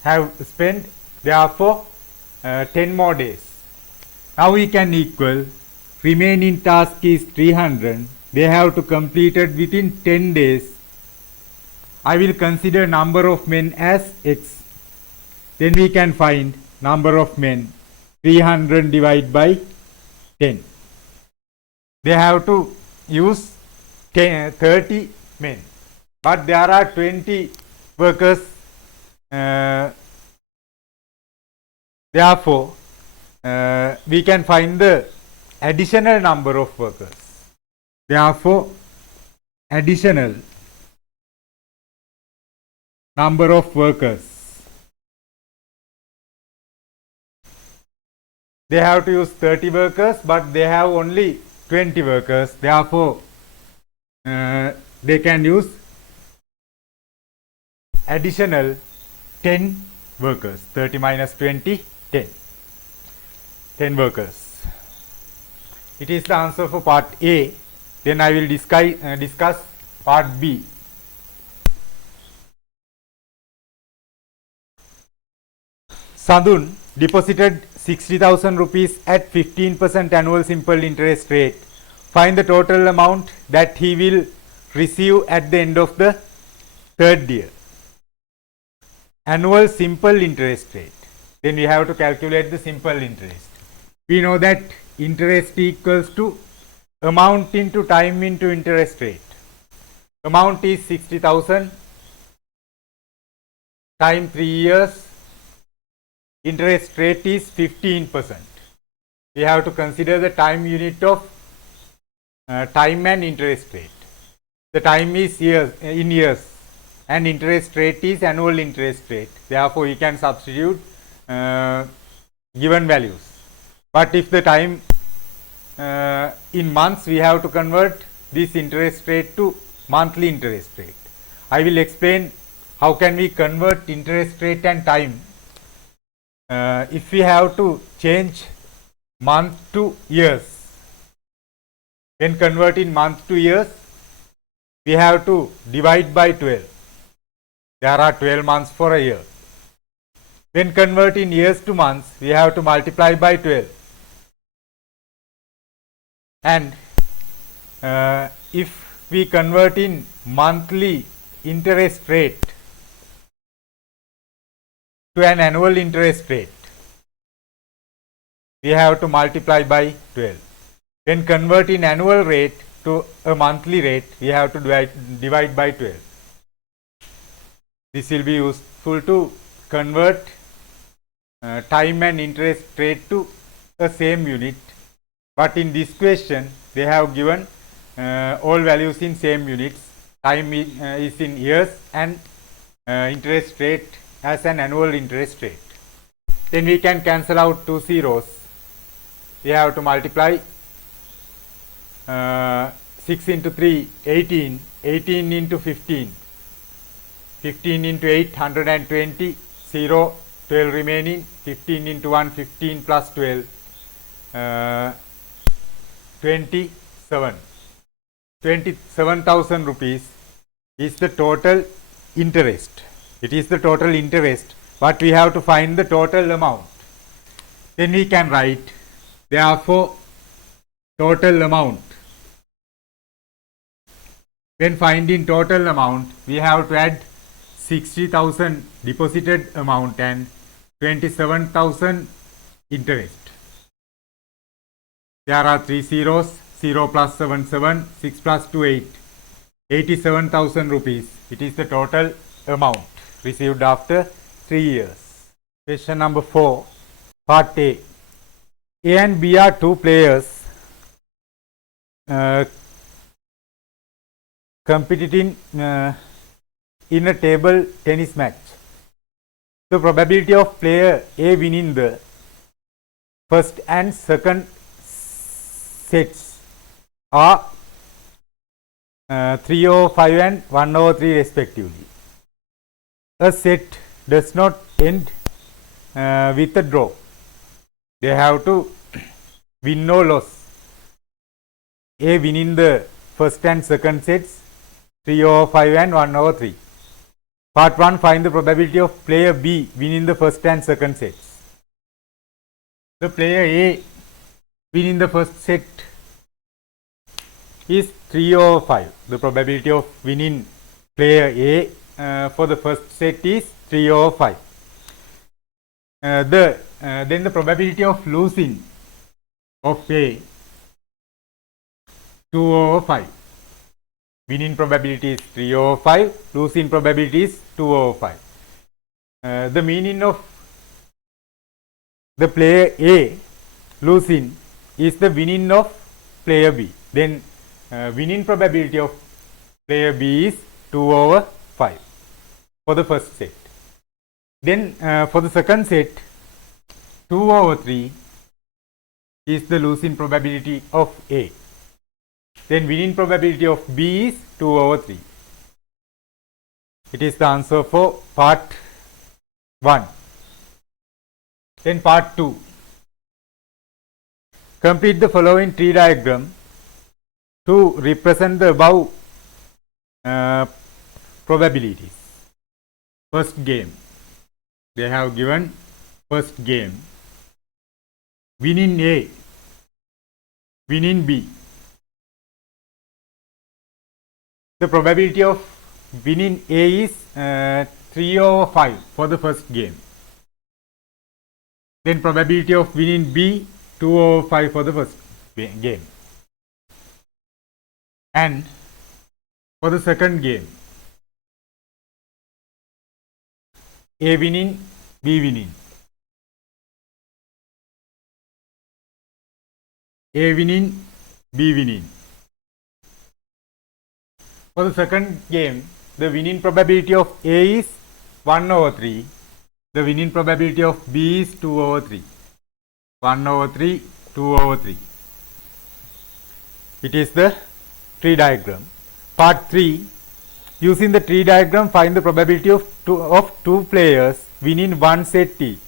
have spent, therefore 10 more days. Now we can equal remaining task is 300. They have to complete it within 10 days. I will consider number of men as x. Then we can find number of men 300 divided by 10. they have to use 30 men, but there are 20 workers. Therefore, we can find the additional number of workers. Therefore, additional number of workers. They have to use 30 workers, but they have only 20 workers. Therefore, they can use additional 10 workers. 30 minus 20, 10. 10 workers. It is the answer for part A. Then I will discuss part B. Sadun deposited 60,000 rupees at 15% annual simple interest rate. Find the total amount that he will receive at the end of the third year. Annual simple interest rate. Then we have to calculate the simple interest. We know that interest equals to amount into time into interest rate. Amount is 60,000 time 3 years. Interest rate is 15%. We have to consider the time unit of time and interest rate. The time is years, in years, and interest rate is annual interest rate. Therefore, we can substitute given values. But if the time in months, we have to convert this interest rate to monthly interest rate. I will explain how can we convert interest rate and time. If we have to change month to years, when converting month to years, we have to divide by 12. There are 12 months for a year. When converting years to months, we have to multiply by 12. And if we convert in monthly interest rate to an annual interest rate, we have to multiply by 12. When converting annual rate to a monthly rate, we have to divide by 12. This will be useful to convert time and interest rate to a same unit. But in this question, they have given all values in same units. Time is in years and interest rate as an annual interest rate. Then we can cancel out 2 zeros. We have to multiply 6 into 3, 18, 18 into 15, 15 into 8, 120, 0, 12 remaining, 15 into 1, 15 plus 12, 27. 27,000 rupees is the total interest. It is the total interest, but we have to find the total amount. Then we can write, therefore, total amount. When finding total amount, we have to add 60,000 deposited amount and 27,000 interest. There are 3 zeros, 0 plus 7, 7, 6 plus 2, 8. 87,000 rupees. It is the total amount received after 3 years. Question number 4, part A. A and B are two players competing in a table tennis match. The probability of player A winning the first and second sets are 3 over 5 and 1 over 3 respectively. A set does not end with a draw. They have to win or lose. A winning the first and second sets 3 over 5 and 1 over 3. Part 1, find the probability of player B winning the first and second sets. The player A winning the first set is 3 over 5. The probability of winning player A for the first set is 3 over 5. Then the probability of losing of A 2/5. Winning probability is 3/5. Losing probability is 2/5. The meaning of the player A losing is the winning of player B. Then winning probability of player B is 2/5 for the first set. Then for the second set, 2/3 is the losing probability of A. Then winning probability of B is 2/3. It is the answer for part 1. Then part 2. Complete the following tree diagram to represent the above probabilities. First game. They have given first game. Winning A, winning B. The probability of winning A is 3/5 for the first game. Then probability of winning B 2/5 for the first game. And for the second game, A winning, B winning. A winning, B winning. For the second game, the winning probability of A is 1/3. The winning probability of B is 2/3. 1/3, 2/3. It is the tree diagram. Part 3. Using the tree diagram, find the probability of two players winning one set each.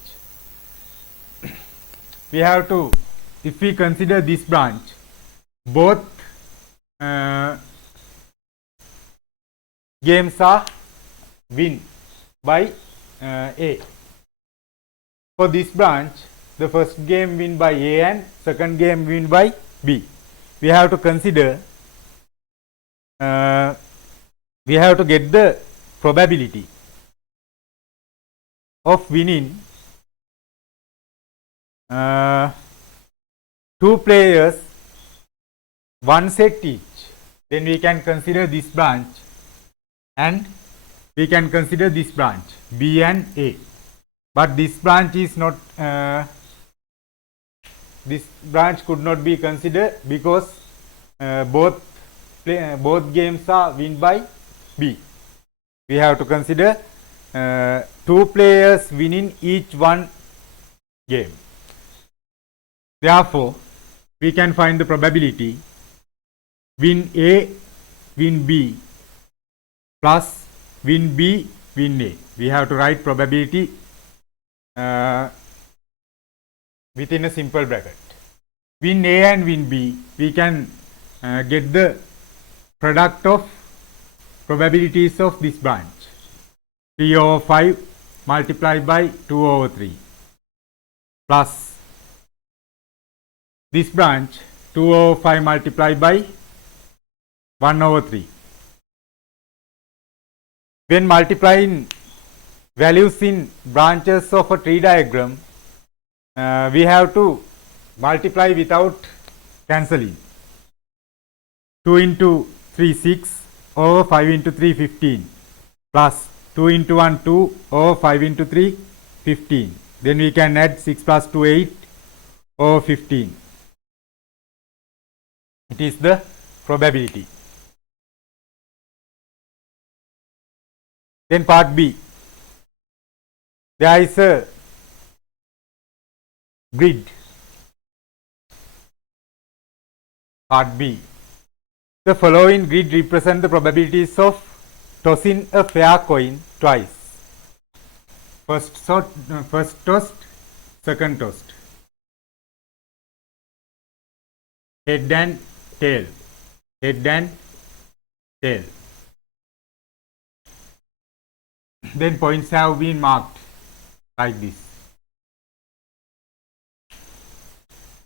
We have to, if we consider this branch, both games are win by A. For this branch, the first game win by A and second game win by B. We have to consider, we have to get the probability of winning two players one set each. Then we can consider this branch and we can consider this branch B and A. But this branch is not, this branch could not be considered because both games are win by B. We have to consider two players winning each one game. Therefore, we can find the probability win A, win B plus win B, win A. We have to write probability within a simple bracket. Win A and win B, we can get the product of probabilities of this branch. 3/5 multiplied by 2/3 plus this branch 2/5 multiplied by 1/3. When multiplying values in branches of a tree diagram, we have to multiply without cancelling. 2 into 3 6 over 5 into 3 15 plus 2 into 1 2 over 5 into 3 15. Then we can add 6 plus 2 8 over 15. It is the probability. Then part B. There is a grid. Part B. The following grid represent the probabilities of tossing a fair coin twice. First tossed, second tossed. Head and tail. Head and tail. Then points have been marked like this.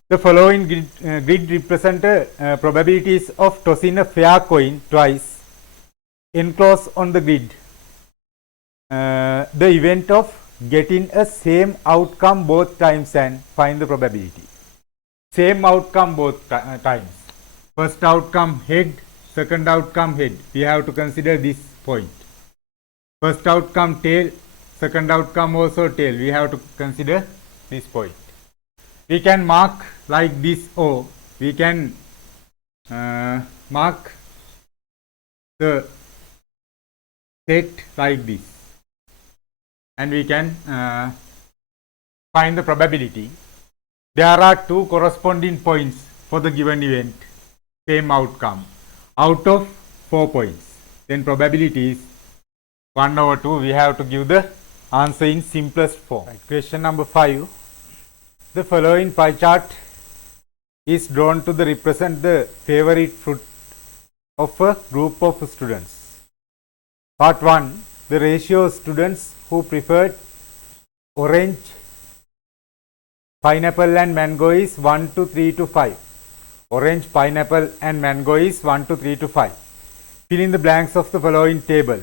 The following grid represent probabilities of tossing a fair coin twice. Enclose on the grid the event of getting a same outcome both times and find the probability. Same outcome both times. First outcome head, second outcome head. We have to consider this point. First outcome tail, second outcome also tail. We have to consider this point. We can mark like this O. We can mark the set like this, and we can find the probability. There are two corresponding points for the given event, same outcome, out of 4 points. Then probability is 1 over 2. We have to give the answer in simplest form. Right. Question number 5. The following pie chart is drawn to represent the favorite fruit of a group of students. Part 1. The ratio of students who preferred orange, pineapple and mango is 1 to 3 to 5. Orange, pineapple and mango is 1 to 3 to 5. Fill in the blanks of the following table.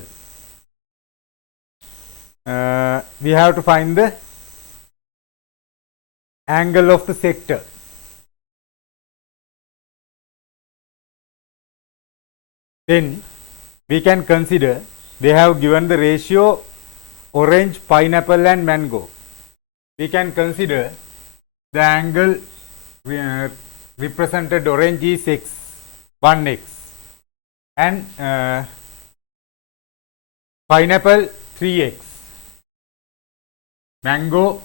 We have to find the angle of the sector. Then we can consider they have given the ratio orange, pineapple and mango. We can consider the angle represented orange is x, 1x, and pineapple 3x, mango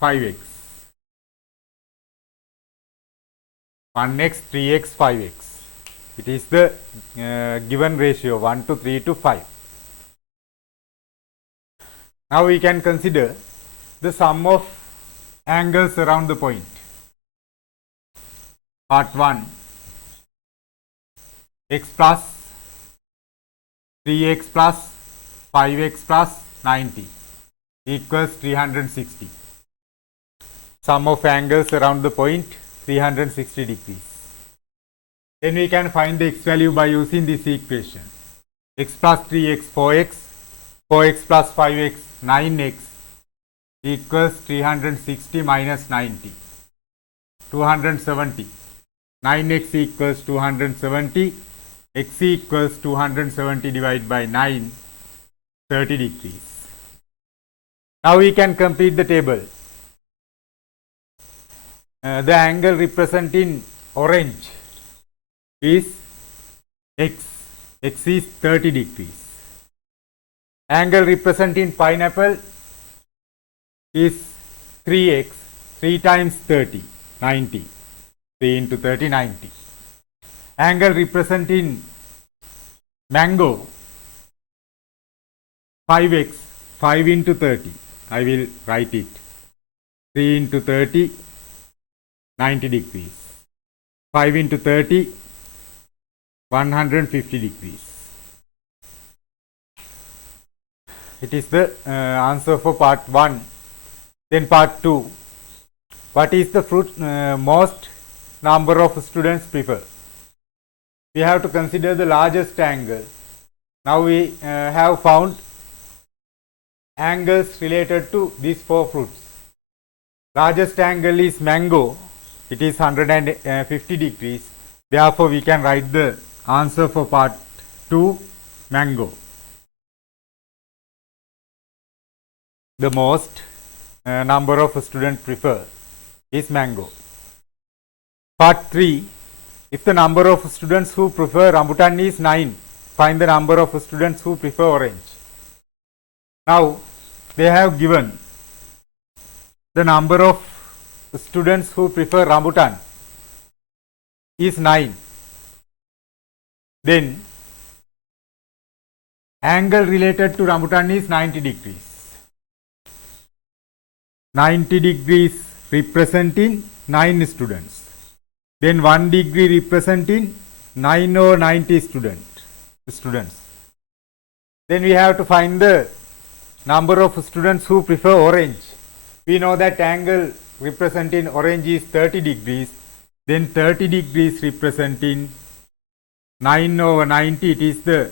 5x, 1x, 3x, 5x. It is the given ratio 1 to 3 to 5. Now we can consider the sum of angles around the point. Part 1, x plus 3x plus 5x plus 90 equals 360. Sum of angles around the point 360 degrees. Then we can find the x value by using this equation. X plus 3x 4x, 4x plus 5x 9x equals 360 minus 90, 270. 9x equals 270, x equals 270 divided by 9, 30 degrees. Now we can complete the table. The angle representing orange is x, x is 30 degrees. Angle representing pineapple is 3x, 3 times 30, 90. 3 into 30, 90. Angle representing mango 5x, 5 into 30. I will write it. 3 into 30, 90 degrees. 5 into 30, 150 degrees. It is the answer for part 1. Then part 2. What is the fruit most number of students prefer? We have to consider the largest angle. Now we have found angles related to these 4 fruits. Largest angle is mango. It is 150 degrees. Therefore, we can write the answer for part 2, mango. The most number of students prefer is mango. Part 3, if the number of students who prefer rambutan is 9, find the number of students who prefer orange. Now, they have given the number of students who prefer rambutan is 9. Then, angle related to rambutan is 90 degrees. 90 degrees representing 9 students. Then 1 degree representing 9 or 90 students. Then we have to find the number of students who prefer orange. We know that angle representing orange is 30 degrees. Then 30 degrees representing 9 over 90. It is the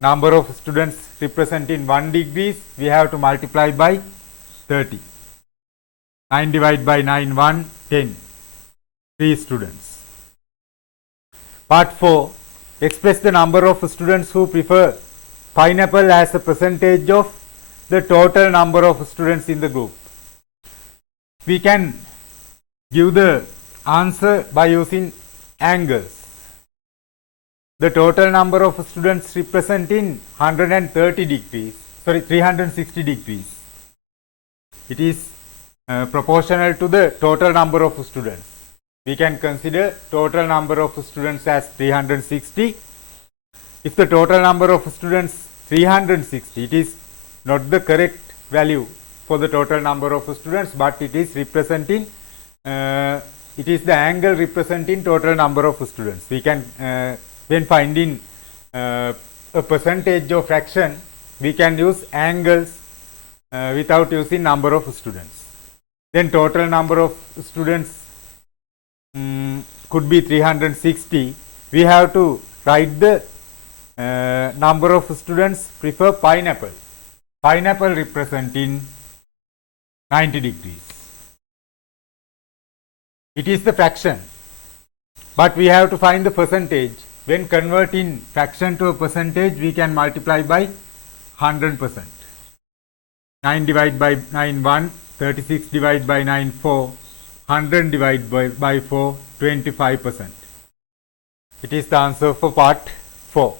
number of students representing 1 degrees. We have to multiply by 30. 9 divided by 9, 1, 10. 3 students. Part 4. Express the number of students who prefer pineapple as a percentage of the total number of students in the group. We can give the answer by using angles. The total number of students represent in 360 degrees. It is proportional to the total number of students. We can consider total number of students as 360. If the total number of students 360, it is not the correct value for the total number of students, but it is representing, it is the angle representing total number of students. We can, when finding a percentage of fraction, we can use angles without using number of students. Then total number of students could be 360. We have to write the number of students prefer pineapple. Pineapple representing 90 degrees. It is the fraction, but we have to find the percentage. When converting fraction to a percentage, we can multiply by 100%. 9 divided by 9 1, 36 divided by 9 4, 100 divided by 4, 25%. It is the answer for part 4.